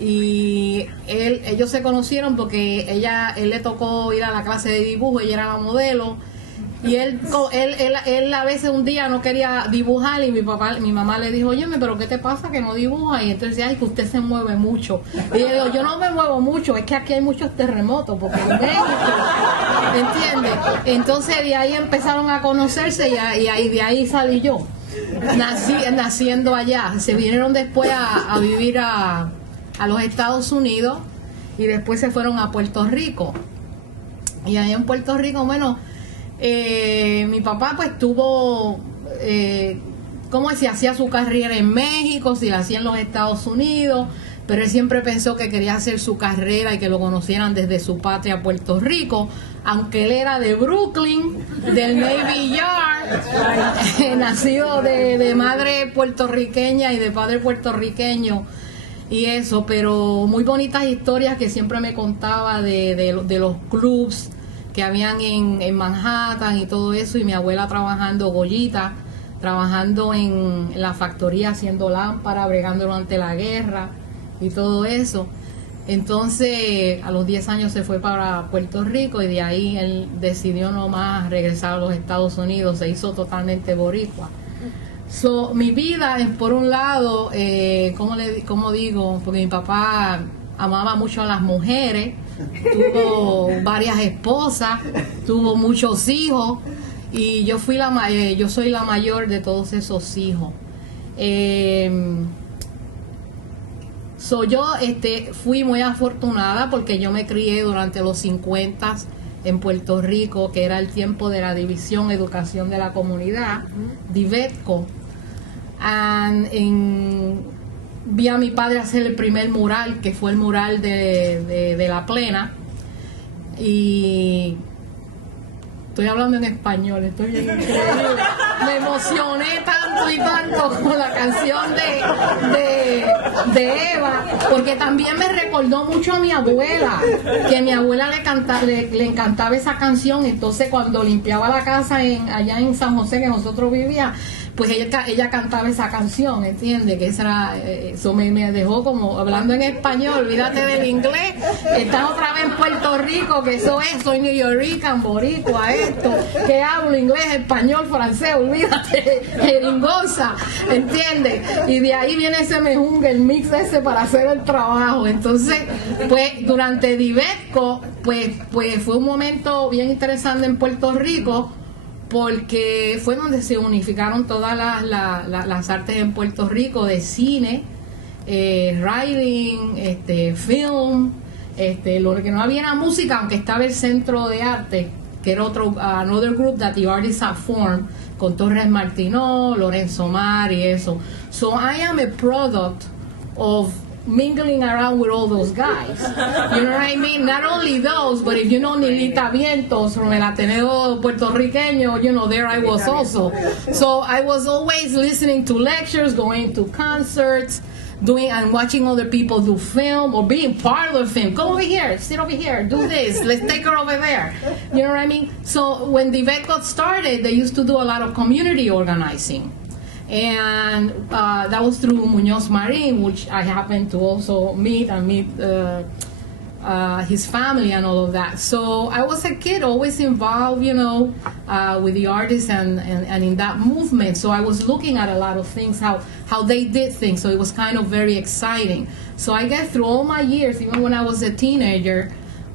Y ellos se conocieron porque él le tocó ir a la clase de dibujo, ella era la modelo. Y él a veces un día no quería dibujar y mi mamá le dijo, oye, pero ¿qué te pasa que no dibujas? Y entonces decía, ay, que usted se mueve mucho. Y yo digo, yo no me muevo mucho, es que aquí hay muchos terremotos, porque en México, ¿entiendes? Entonces de ahí empezaron a conocerse y de ahí salí yo, naciendo allá. Se vinieron después a vivir a los Estados Unidos y después se fueron a Puerto Rico. Y ahí en Puerto Rico, bueno... mi papá pues tuvo, ¿cómo decía? Hacía su carrera en México, si la hacía en los Estados Unidos, pero él siempre pensó que quería hacer su carrera y que lo conocieran desde su patria, Puerto Rico, aunque él era de Brooklyn, del Navy Yard, nacido de madre puertorriqueña y de padre puertorriqueño y eso, pero muy bonitas historias que siempre me contaba de los clubs que habían en Manhattan y todo eso, y mi abuela trabajando, Goyita, trabajando en la factoría haciendo lámparas, bregando durante la guerra y todo eso. Entonces a los 10 años se fue para Puerto Rico y de ahí él decidió nomás regresar a los Estados Unidos, se hizo totalmente boricua. Mi vida, por un lado, ¿cómo digo? Porque mi papá amaba mucho a las mujeres, tuvo varias esposas, tuvo muchos hijos y yo soy la mayor de todos esos hijos. Yo fui muy afortunada porque yo me crié durante los 50 en Puerto Rico, que era el tiempo de la División Educación de la Comunidad, DIVETCO. Vi a mi padre hacer el primer mural, que fue el mural de La Plena, y estoy hablando en español, estoy bien increíble. Me emocioné tanto y tanto con la canción de Eva, porque también me recordó mucho a mi abuela, que a mi abuela le encantaba esa canción. Entonces cuando limpiaba la casa allá en San José, que nosotros vivíamos, pues ella cantaba esa canción, ¿entiendes? Que eso me dejó como hablando en español, olvídate del inglés, estás otra vez en Puerto Rico, que eso es, soy New Yorkican, boricua, esto, que hablo inglés, español, francés, olvídate, jeringosa, ¿entiendes? Y de ahí viene ese mejungue, el mix ese para hacer el trabajo. Entonces, pues durante DIVETCO, pues fue un momento bien interesante en Puerto Rico, porque fue donde se unificaron todas las artes en Puerto Rico, de cine, writing, film, lo que no había era música, aunque estaba el Centro de Arte, que era another group that the artists have formed, con Torres Martinó, Lorenzo Mar y eso. So I am a product of mingling around with all those guys, you know what I mean? Not only those, but if you know Nilita Vientos from el Ateneo puertorriqueño, you know, there I was also. So I was always listening to lectures, going to concerts, doing and watching other people do film or being part of the film. Go over here, sit over here, do this, let's take her over there. You know what I mean? So when the vet got started, they used to do a lot of community organizing. And that was through Muñoz Marin, which I happened to also meet his family and all of that. So I was a kid, always involved, you know, with the artists and in that movement. So I was looking at a lot of things, how they did things. So it was kind of very exciting. So I guess through all my years, even when I was a teenager,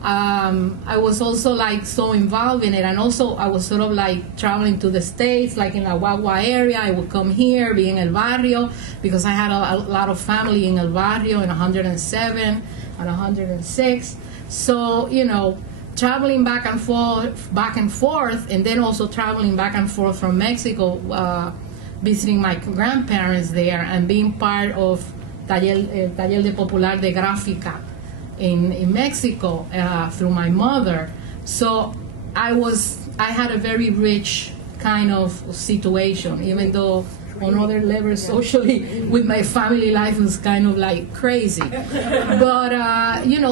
I was also like so involved in it, and also I was sort of like traveling to the States, like in La Guagua area. I would come here, be in El Barrio, because I had a lot of family in El Barrio in 107 and 106. So, you know, traveling back and forth, and then also traveling back and forth from Mexico, visiting my grandparents there, and being part of Taller de Popular de Gráfica in Mexico through my mother. So I had a very rich kind of situation, even though on other levels socially with my family life was kind of like crazy. But,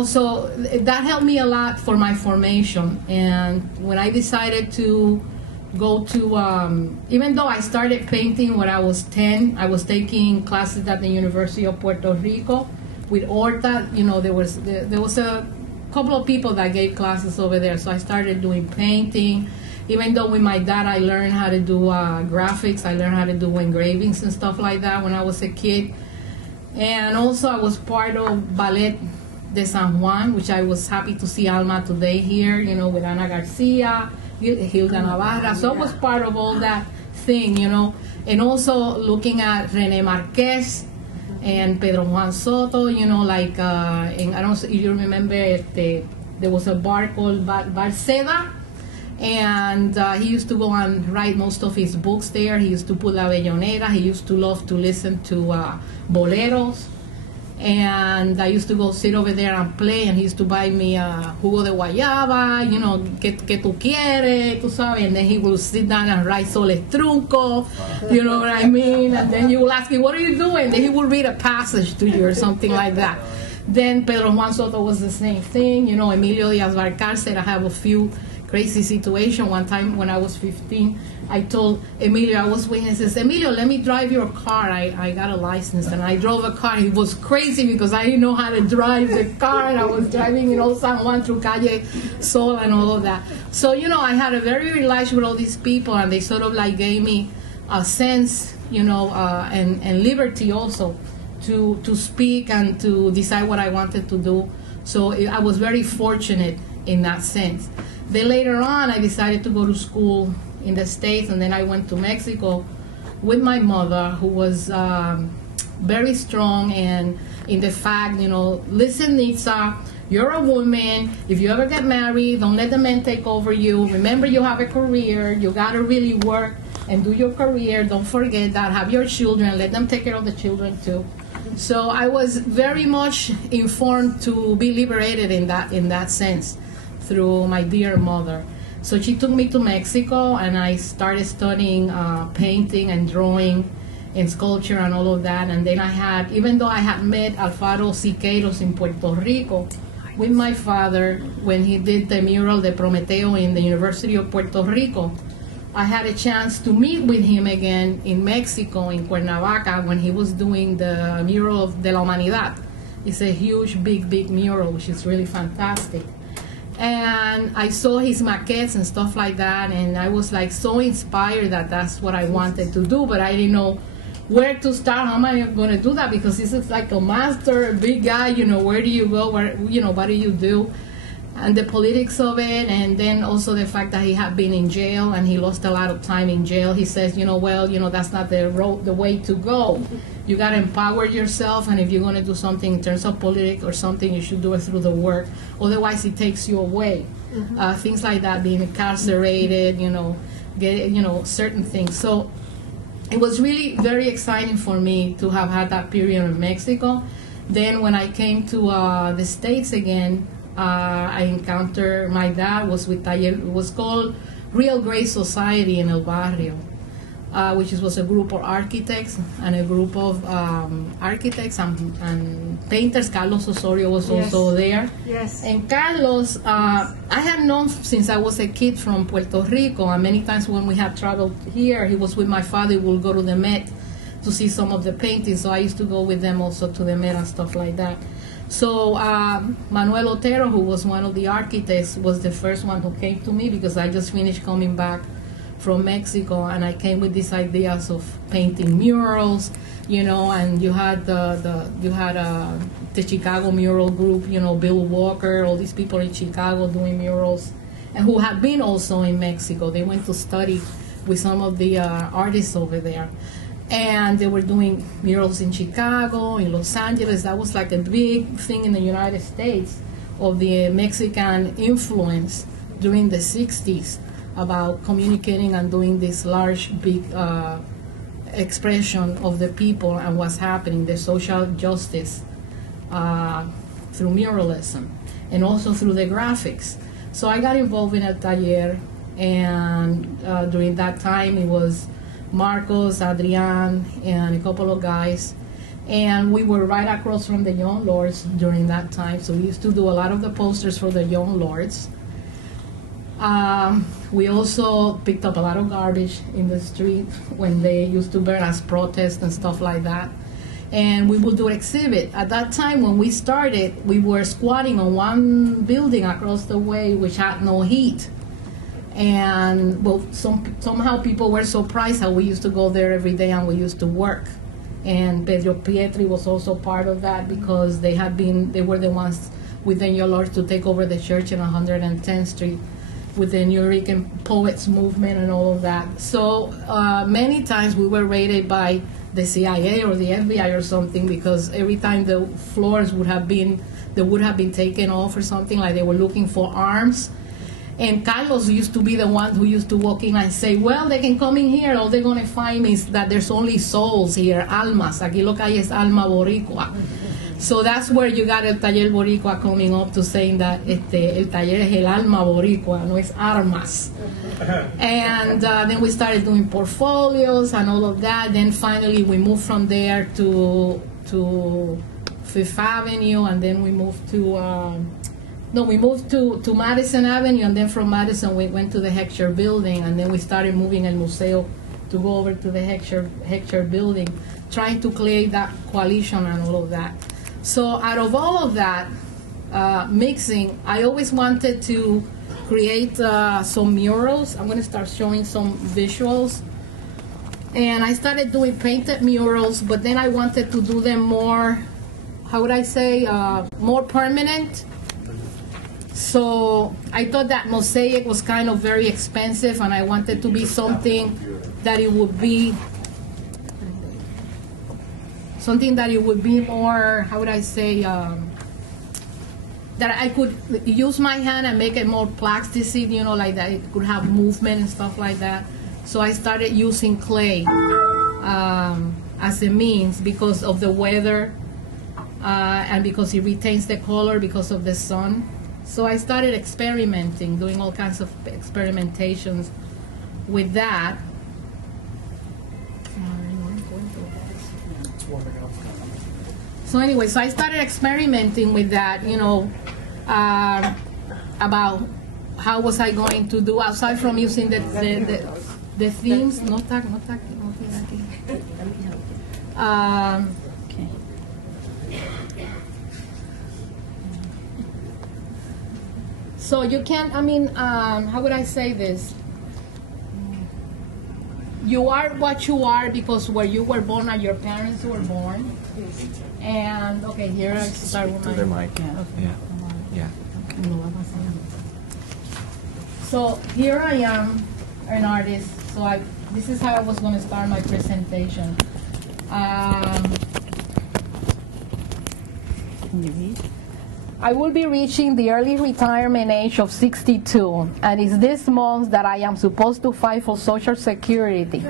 so that helped me a lot for my formation. And when I decided to go to, even though I started painting when I was 10, I was taking classes at the University of Puerto Rico with Horta. There was a couple of people that gave classes over there. So I started doing painting. Even though with my dad I learned how to do graphics, I learned how to do engravings and stuff like that when I was a kid. And also I was part of Ballet de San Juan, which I was happy to see Alma today here, with Ana Garcia, Hilda Navarra. So I was part of all that thing, And also looking at René Marquez and Pedro Juan Soto, and I don't know if you remember, there was a bar called Barceda. And he used to go and write most of his books there. He used to put La Bellonera. He used to love to listen to boleros. And I used to go sit over there and play. And he used to buy me jugo de guayaba, que tú quieres, tú sabes. And then he will sit down and write Soles Trunco, you know what I mean? And then you will ask him, what are you doing? Then he will read a passage to you or something like that. Then Pedro Juan Soto was the same thing. Emilio Díaz Barcal said, I have a few crazy situation. One time when I was 15, I told Emilio, I was waiting, and says, Emilio, let me drive your car. I got a license, and I drove a car. He was crazy because I didn't know how to drive the car, and I was driving San Juan through Calle Sol and all of that. So, I had a very relationship with all these people, and they sort of like gave me a sense, and liberty also to speak and to decide what I wanted to do. So I was very fortunate in that sense. Then later on, I decided to go to school in the States, and then I went to Mexico with my mother, who was very strong and in the fact, listen, Nitsa, you're a woman. If you ever get married, don't let the men take over you. Remember, you have a career. You got to really work and do your career. Don't forget that. Have your children. Let them take care of the children, too. So I was very much informed to be liberated in that sense through my dear mother. So she took me to Mexico, and I started studying painting and drawing and sculpture and all of that. And then even though I had met Alfaro Siqueiros in Puerto Rico with my father when he did the mural de Prometeo in the University of Puerto Rico, I had a chance to meet with him again in Mexico, in Cuernavaca, when he was doing the mural of De la Humanidad. It's a huge, big mural, which is really fantastic. And I saw his maquettes and stuff like that, and I was like so inspired that that's what I wanted to do, but I didn't know where to start. How am I going to do that? Because this is like a master, a big guy, where do you go? What do you do? And the politics of it, and then also the fact that he had been in jail and he lost a lot of time in jail. He says, that's not the way to go. You got to empower yourself, and if you're going to do something in terms of politics or something, you should do it through the work. Otherwise, it takes you away. Mm-hmm. Things like that, being incarcerated, certain things. So it was really very exciting for me to have had that period in Mexico. Then when I came to the States again, I encountered my dad was with Taller. It was called Real Grace Society in El Barrio, which was a group of architects and a group of architects and painters. Carlos Osorio was also there. Yes. And Carlos, I had known since I was a kid from Puerto Rico, and many times when we had traveled here, he was with my father. We'll go to the Met to see some of the paintings, so I used to go with them also to the Met and stuff like that. So Manuel Otero, who was one of the architects, was the first one who came to me because I just finished coming back from Mexico, and I came with these ideas of painting murals, and you had the Chicago mural group, Bill Walker, all these people in Chicago doing murals, and who had been also in Mexico. They went to study with some of the artists over there. And they were doing murals in Chicago, in Los Angeles. That was like a big thing in the United States of the Mexican influence during the 60s about communicating and doing this large, big expression of the people and what's happening, the social justice through muralism and also through the graphics. So I got involved in a taller, and during that time it was Marcos, Adrian, and a couple of guys. And we were right across from the Young Lords during that time, so we used to do a lot of the posters for the Young Lords. We also picked up a lot of garbage in the street when they used to burn as protest and stuff like that. And we would do an exhibit. At that time, when we started, we were squatting on one building across the way, which had no heat. And well, somehow people were surprised how we used to go there every day and we used to work. And Pedro Pietri was also part of that because they were the ones with the Young Lords to take over the church in 110th Street with the New Rican Poets movement and all of that. So many times we were raided by the CIA or the FBI or something, because every time the floors would have been taken off or something, like they were looking for arms. And Carlos used to be the one who used to walk in and say, well, they can come in here, all they're going to find is that there's only souls here, almas. Aquí lo que hay es alma boricua. So that's where you got El Taller Boricua coming up to saying that el taller es el alma boricua, no es armas. And then we started doing portfolios and all of that. Then finally we moved from there to Fifth Avenue, and then we moved to to Madison Avenue, and then from Madison we went to the Heckscher building, and then we started moving El Museo to go over to the Heckscher building, trying to create that coalition and all of that. So out of all of that mixing, I always wanted to create some murals. I'm going to start showing some visuals. And I started doing painted murals, but then I wanted to do them more, how would I say, more permanent. So I thought that mosaic was kind of very expensive, and I wanted to be something that it would be more, how would I say, that I could use my hand and make it more plasticity, you know, like that it could have movement and stuff like that. So I started using clay as a means because of the weather and because it retains the color because of the sun. So I started experimenting, doing all kinds of experimentations with that. So anyway, so I started experimenting with that, you know, about how was I going to do, aside from using the themes. So you can't, I mean, how would I say this? You are what you are because where you were born and your parents were born. And okay, here I start with my mic. Yeah, okay. Yeah. So here I am, an artist. So this is how I was going to start my presentation. I will be reaching the early retirement age of 62, and it's this month that I am supposed to fight for Social Security.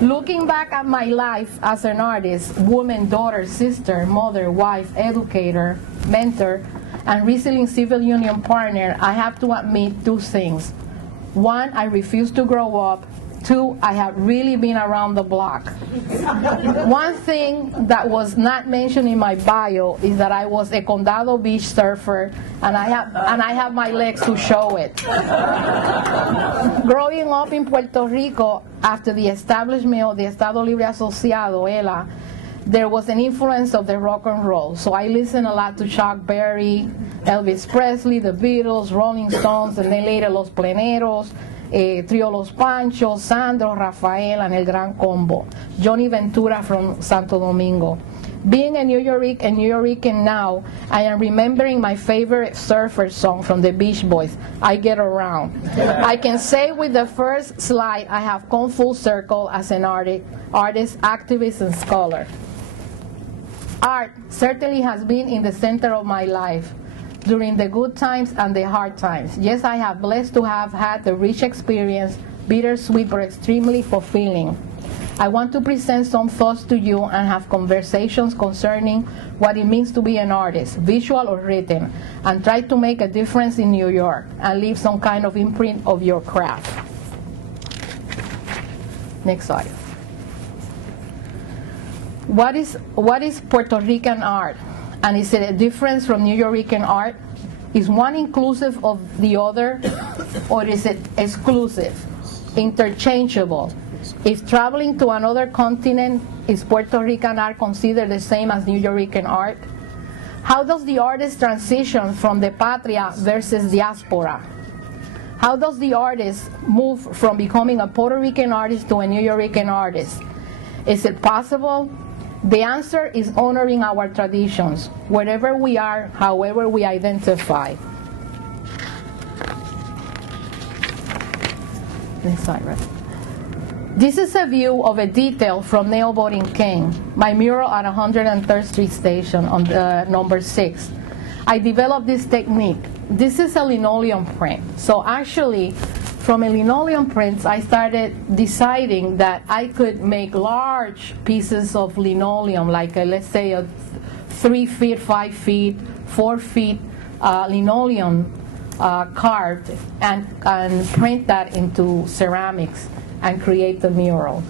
Looking back at my life as an artist, woman, daughter, sister, mother, wife, educator, mentor, and recently civil union partner, I have to admit two things. One, I refuse to grow up. Two, I have really been around the block. One thing that was not mentioned in my bio is that I was a Condado Beach surfer, and I have my legs to show it. Growing up in Puerto Rico, after the establishment of the Estado Libre Asociado, ELA, there was an influence of the rock and roll. So I listened a lot to Chuck Berry, Elvis Presley, the Beatles, Rolling Stones, and then later Los Pleneros, Trio Los Panchos, Sandro, Rafael, and El Gran Combo, Johnny Ventura from Santo Domingo. Being a New Yorker now, I am remembering my favorite surfer song from the Beach Boys, I Get Around. I can say with the first slide, I have come full circle as an artist, activist, and scholar. Art certainly has been in the center of my life. during the good times and the hard times. Yes, I have blessed to have had the rich experience, bittersweet but extremely fulfilling. I want to present some thoughts to you and have conversations concerning what it means to be an artist, visual or written, and try to make a difference in New York and leave some kind of imprint of your craft. Next slide. What is Puerto Rican art? And is it a difference from New Yorican art? Is one inclusive of the other, or is it exclusive, interchangeable? If traveling to another continent, is Puerto Rican art considered the same as New Yorican art? How does the artist transition from the patria versus diaspora? How does the artist move from becoming a Puerto Rican artist to a New Yorican artist? Is it possible? The answer is honoring our traditions, wherever we are, however we identify. Next slide, right? This is a view of a detail from Neo Borinquen, my mural at 103rd Street Station on the number 6. I developed this technique. This is a linoleum print. So actually, from a linoleum print, I started deciding that I could make large pieces of linoleum, like let's say a 3 feet, 5 feet, 4 feet linoleum carved, and print that into ceramics and create the mural.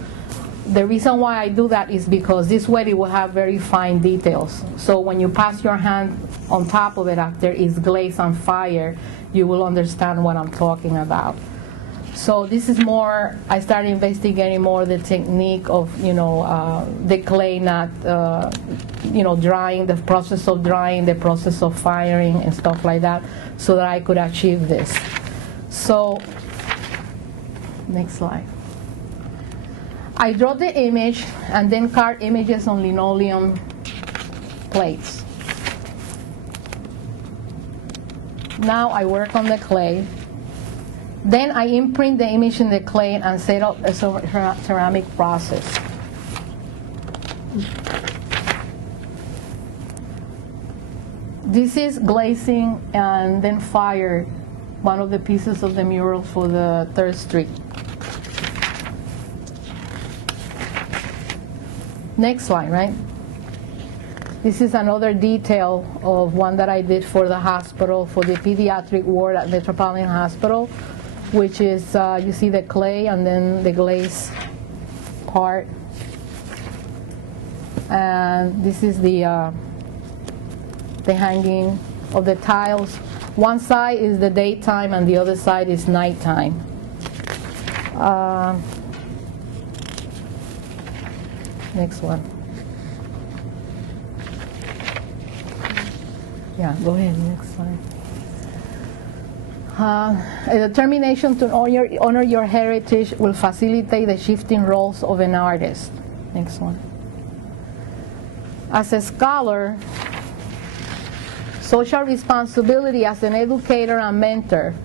The reason why I do that is because this way it will have very fine details. So when you pass your hand on top of it after it's glazed on fire, you will understand what I'm talking about. So this is more, I started investigating more the technique of, the clay not, drying, the process of drying, the process of firing and stuff like that, so that I could achieve this. So, next slide. I draw the image and then carve images on linoleum plates. Now I work on the clay. Then I imprint the image in the clay and set up a ceramic process. This is glazing and then fire, one of the pieces of the mural for the 3rd Street. Next slide, right? This is another detail of one that I did for the hospital, for the pediatric ward at Metropolitan Hospital, which is, you see the clay and then the glaze part. And this is the hanging of the tiles. One side is the daytime and the other side is nighttime. Next one. Yeah, go ahead, next slide. A determination to honor your heritage will facilitate the shifting roles of an artist. Next one. As a scholar, social responsibility as an educator and mentor,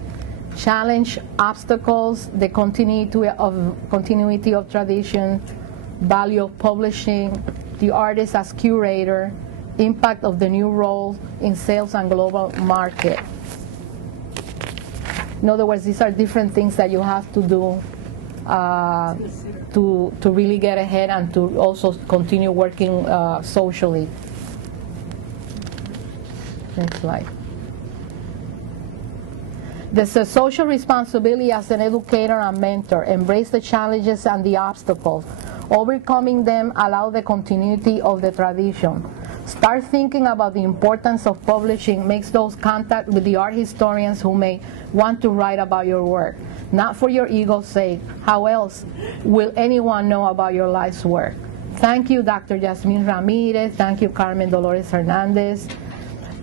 challenge obstacles, the continuity of tradition, value of publishing, the artist as curator, impact of the new role in sales and global market. In other words, these are different things that you have to do to really get ahead and to also continue working socially. Next slide. There's a social responsibility as an educator and mentor. Embrace the challenges and the obstacles. Overcoming them allow the continuity of the tradition. Start thinking about the importance of publishing. Makes those contact with the art historians who may want to write about your work. Not for your ego's sake. How else will anyone know about your life's work? Thank you, Dr. Yasmin Ramirez. Thank you, Carmen Dolores Hernandez.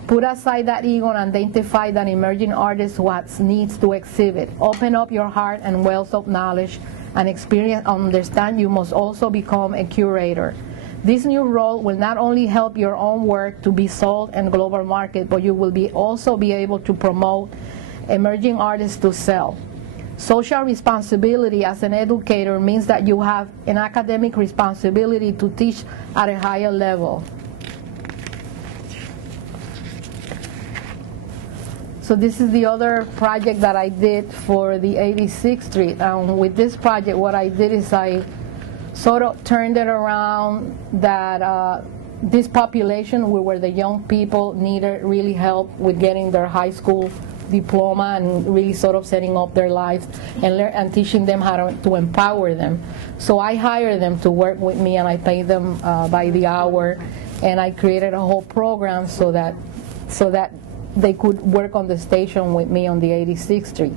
Put aside that ego and identify that emerging artist who needs to exhibit. Open up your heart and wealth of knowledge and experience. Understand you must also become a curator. This new role will not only help your own work to be sold in global market, but you will also be able to promote emerging artists to sell. Social responsibility as an educator means that you have an academic responsibility to teach at a higher level. So this is the other project that I did for the 86th Street. With this project, what I did is I sort of turned it around that this population, where the young people needed really help with getting their high school diploma and really sort of setting up their lives and teaching them how to empower them. So I hired them to work with me, and I paid them by the hour, and I created a whole program so that they could work on the station with me on the 86th Street.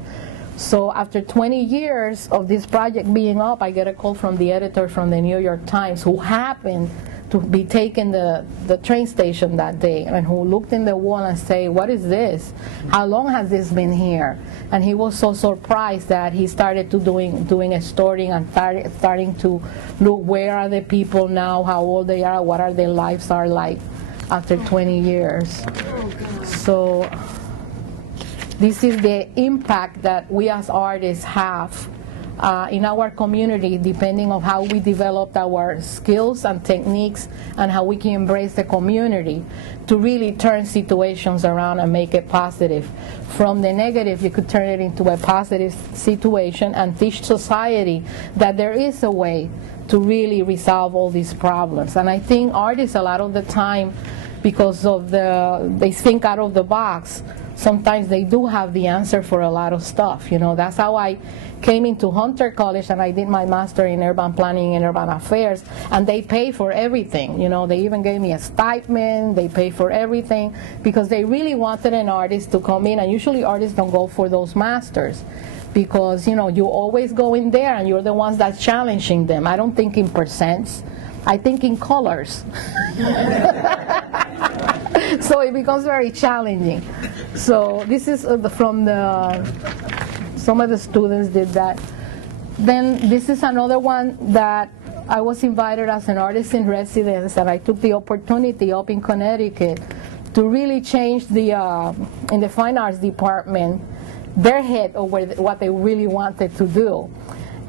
So after 20 years of this project being up, I get a call from the editor from the New York Times, who happened to be taking the train station that day, and who looked in the wall and say, "What is this? How long has this been here?" And he was so surprised that he started to doing a story and starting to look, where are the people now, how old they are, what are their lives are like after 20 years. So this is the impact that we as artists have in our community, depending on how we developed our skills and techniques and how we can embrace the community to really turn situations around and make it positive. From the negative, you could turn it into a positive situation and teach society that there is a way to really resolve all these problems. And I think artists, a lot of the time, because of they think out of the box, sometimes they do have the answer for a lot of stuff. That's how I came into Hunter College, and I did my master in urban planning and urban affairs, and they pay for everything. They even gave me a stipend, they pay for everything, because they really wanted an artist to come in, and usually artists don't go for those masters, because you always go in there and you're the ones that's challenging them. I don't think in percents, I think in colors. So it becomes very challenging. So this is from some of the students did that. Then this is another one that I was invited as an artist in residence, and I took the opportunity up in Connecticut to really change in the fine arts department, their head over what they really wanted to do.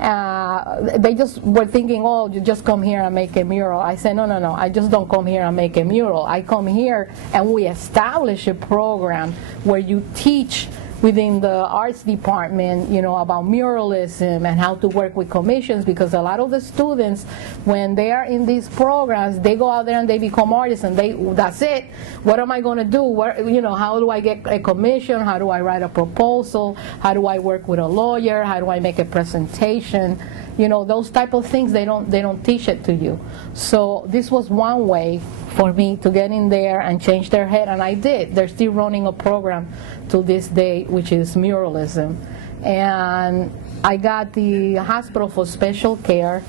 They just were thinking, oh, you just come here and make a mural. I said, no, I just don't come here and make a mural. I come here and we establish a program where you teach within the arts department, about muralism and how to work with commissions, because a lot of the students, when they are in these programs, they go out there and they become artists, and that's it. What am I going to do? How do I get a commission? How do I write a proposal? How do I work with a lawyer? How do I make a presentation? Those type of things, they don't teach it to you. So this was one way for me to get in there and change their head, and I did. They're still running a program to this day, which is muralism. And I got the Hospital for Special Care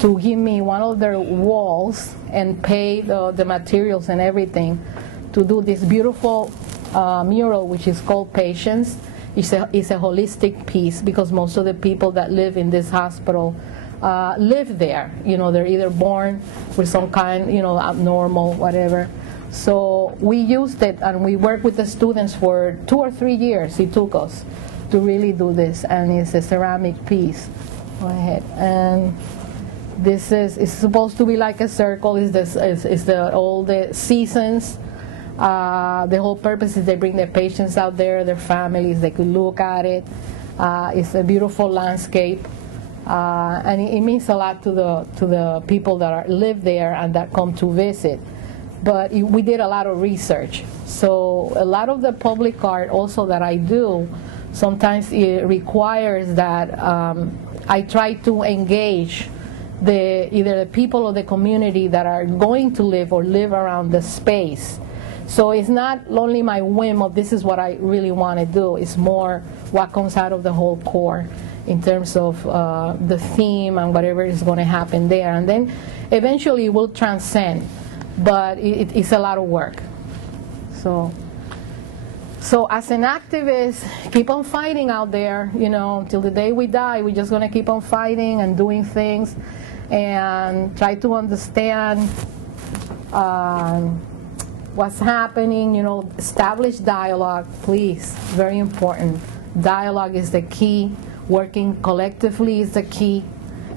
to give me one of their walls and pay the materials and everything to do this beautiful mural, which is called Patience. It's a holistic piece, because most of the people that live in this hospital live there. They're either born with some kind, abnormal, whatever. So we used it, and we worked with the students for 2 or 3 years. It took us to really do this, and it's a ceramic piece. Go ahead. And this it's supposed to be like a circle. It's all the seasons. The whole purpose is they bring their patients out there, their families, they could look at it. It's a beautiful landscape. And it means a lot to the people that live there and that come to visit. But we did a lot of research. So a lot of the public art also that I do, sometimes it requires that I try to engage either the people of the community that are going to live or live around the space. So it's not only my whim of this is what I really want to do, it's more what comes out of the whole core in terms of the theme and whatever is going to happen there. And then eventually it will transcend, but it's a lot of work. So as an activist, keep on fighting out there, till the day we die. We're just going to keep on fighting and doing things and try to understand what's happening, establish dialogue, please, very important. Dialogue is the key. Working collectively is the key.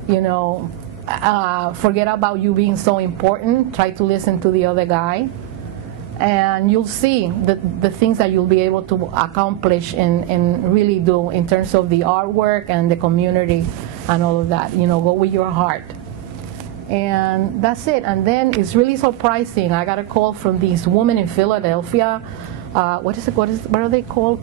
Forget about you being so important. Try to listen to the other guy. and you'll see the things that you'll be able to accomplish and really do in terms of the artwork and the community and all of that. You know, go with your heart. And that's it. And then it's really surprising. I got a call from these women in Philadelphia. What are they called?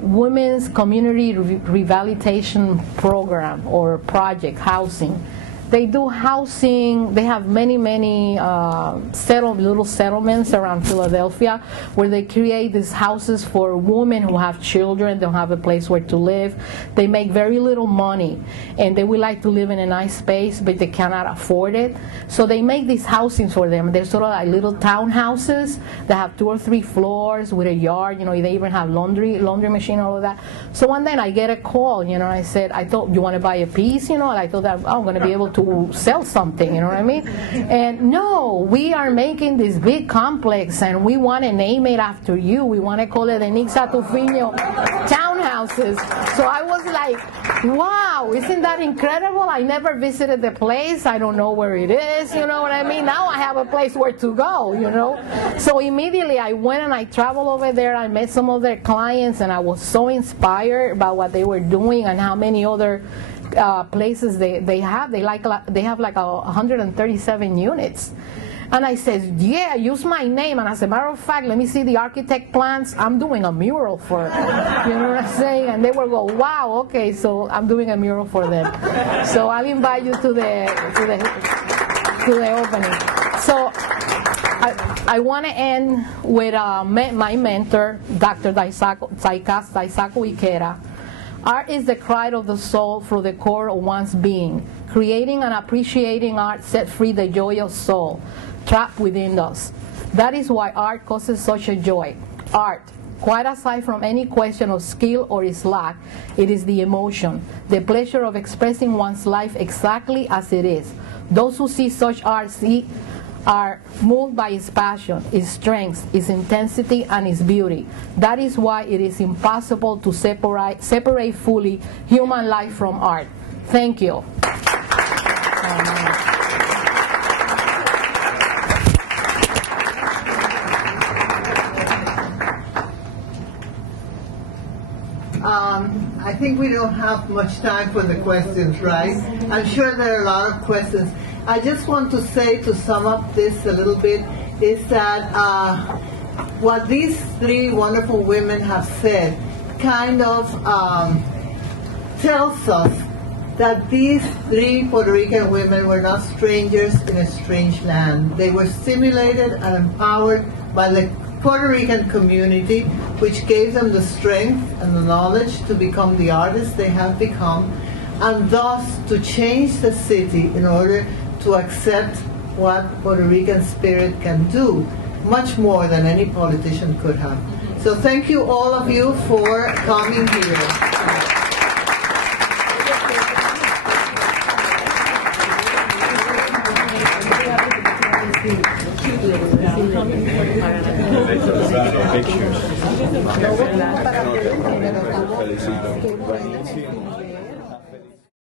Women's Community Rehabilitation Program or Project Housing. They do housing. They have many little settlements around Philadelphia where they create these houses for women who have children, don't have a place where to live. They make very little money, and they would like to live in a nice space, but they cannot afford it. So they make these housings for them. They're sort of like little townhouses that have 2 or 3 floors with a yard. You know, they even have laundry machine, all of that. So one day I get a call. You know, I said, I thought, you want to buy a piece? You know, and I thought that I'm going to be able to sell something, you know what I mean? And no, we are making this big complex and we want to name it after you. We want to call it the Nixa Tufiño Townhouses. So I was like, wow, isn't that incredible? I never visited the place. I don't know where it is, you know what I mean? Now I have a place where to go, you know? So immediately I went and I traveled over there. I met some of their clients and I was so inspired by what they were doing and how many other places they have. They have like 137 units. And I said, yeah, use my name. And as a matter of fact, let me see the architect plans. I'm doing a mural for it. You know what I'm saying? And they will go, wow, okay, so I'm doing a mural for them. So I'll invite you to the opening. So I want to end with my mentor, Dr. Daisaku Ikera. Art is the cry of the soul from the core of one's being. Creating and appreciating art set free the joy of soul trapped within us. That is why art causes such a joy. Art, quite aside from any question of skill or its lack, it is the emotion, the pleasure of expressing one's life exactly as it is. Those who see such art are moved by its passion, its strength, its intensity, and its beauty. That is why it is impossible to separate fully human life from art. Thank you. I think we don't have much time for the questions, right? I'm sure there are a lot of questions. I just want to say, to sum up this a little bit, is that what these 3 wonderful women have said kind of tells us that these 3 Puerto Rican women were not strangers in a strange land. They were stimulated and empowered by the Puerto Rican community, which gave them the strength and the knowledge to become the artists they have become, and thus to change the city in order to accept what Puerto Rican spirit can do, much more than any politician could have. So thank you, all of you, for coming here. Pictures.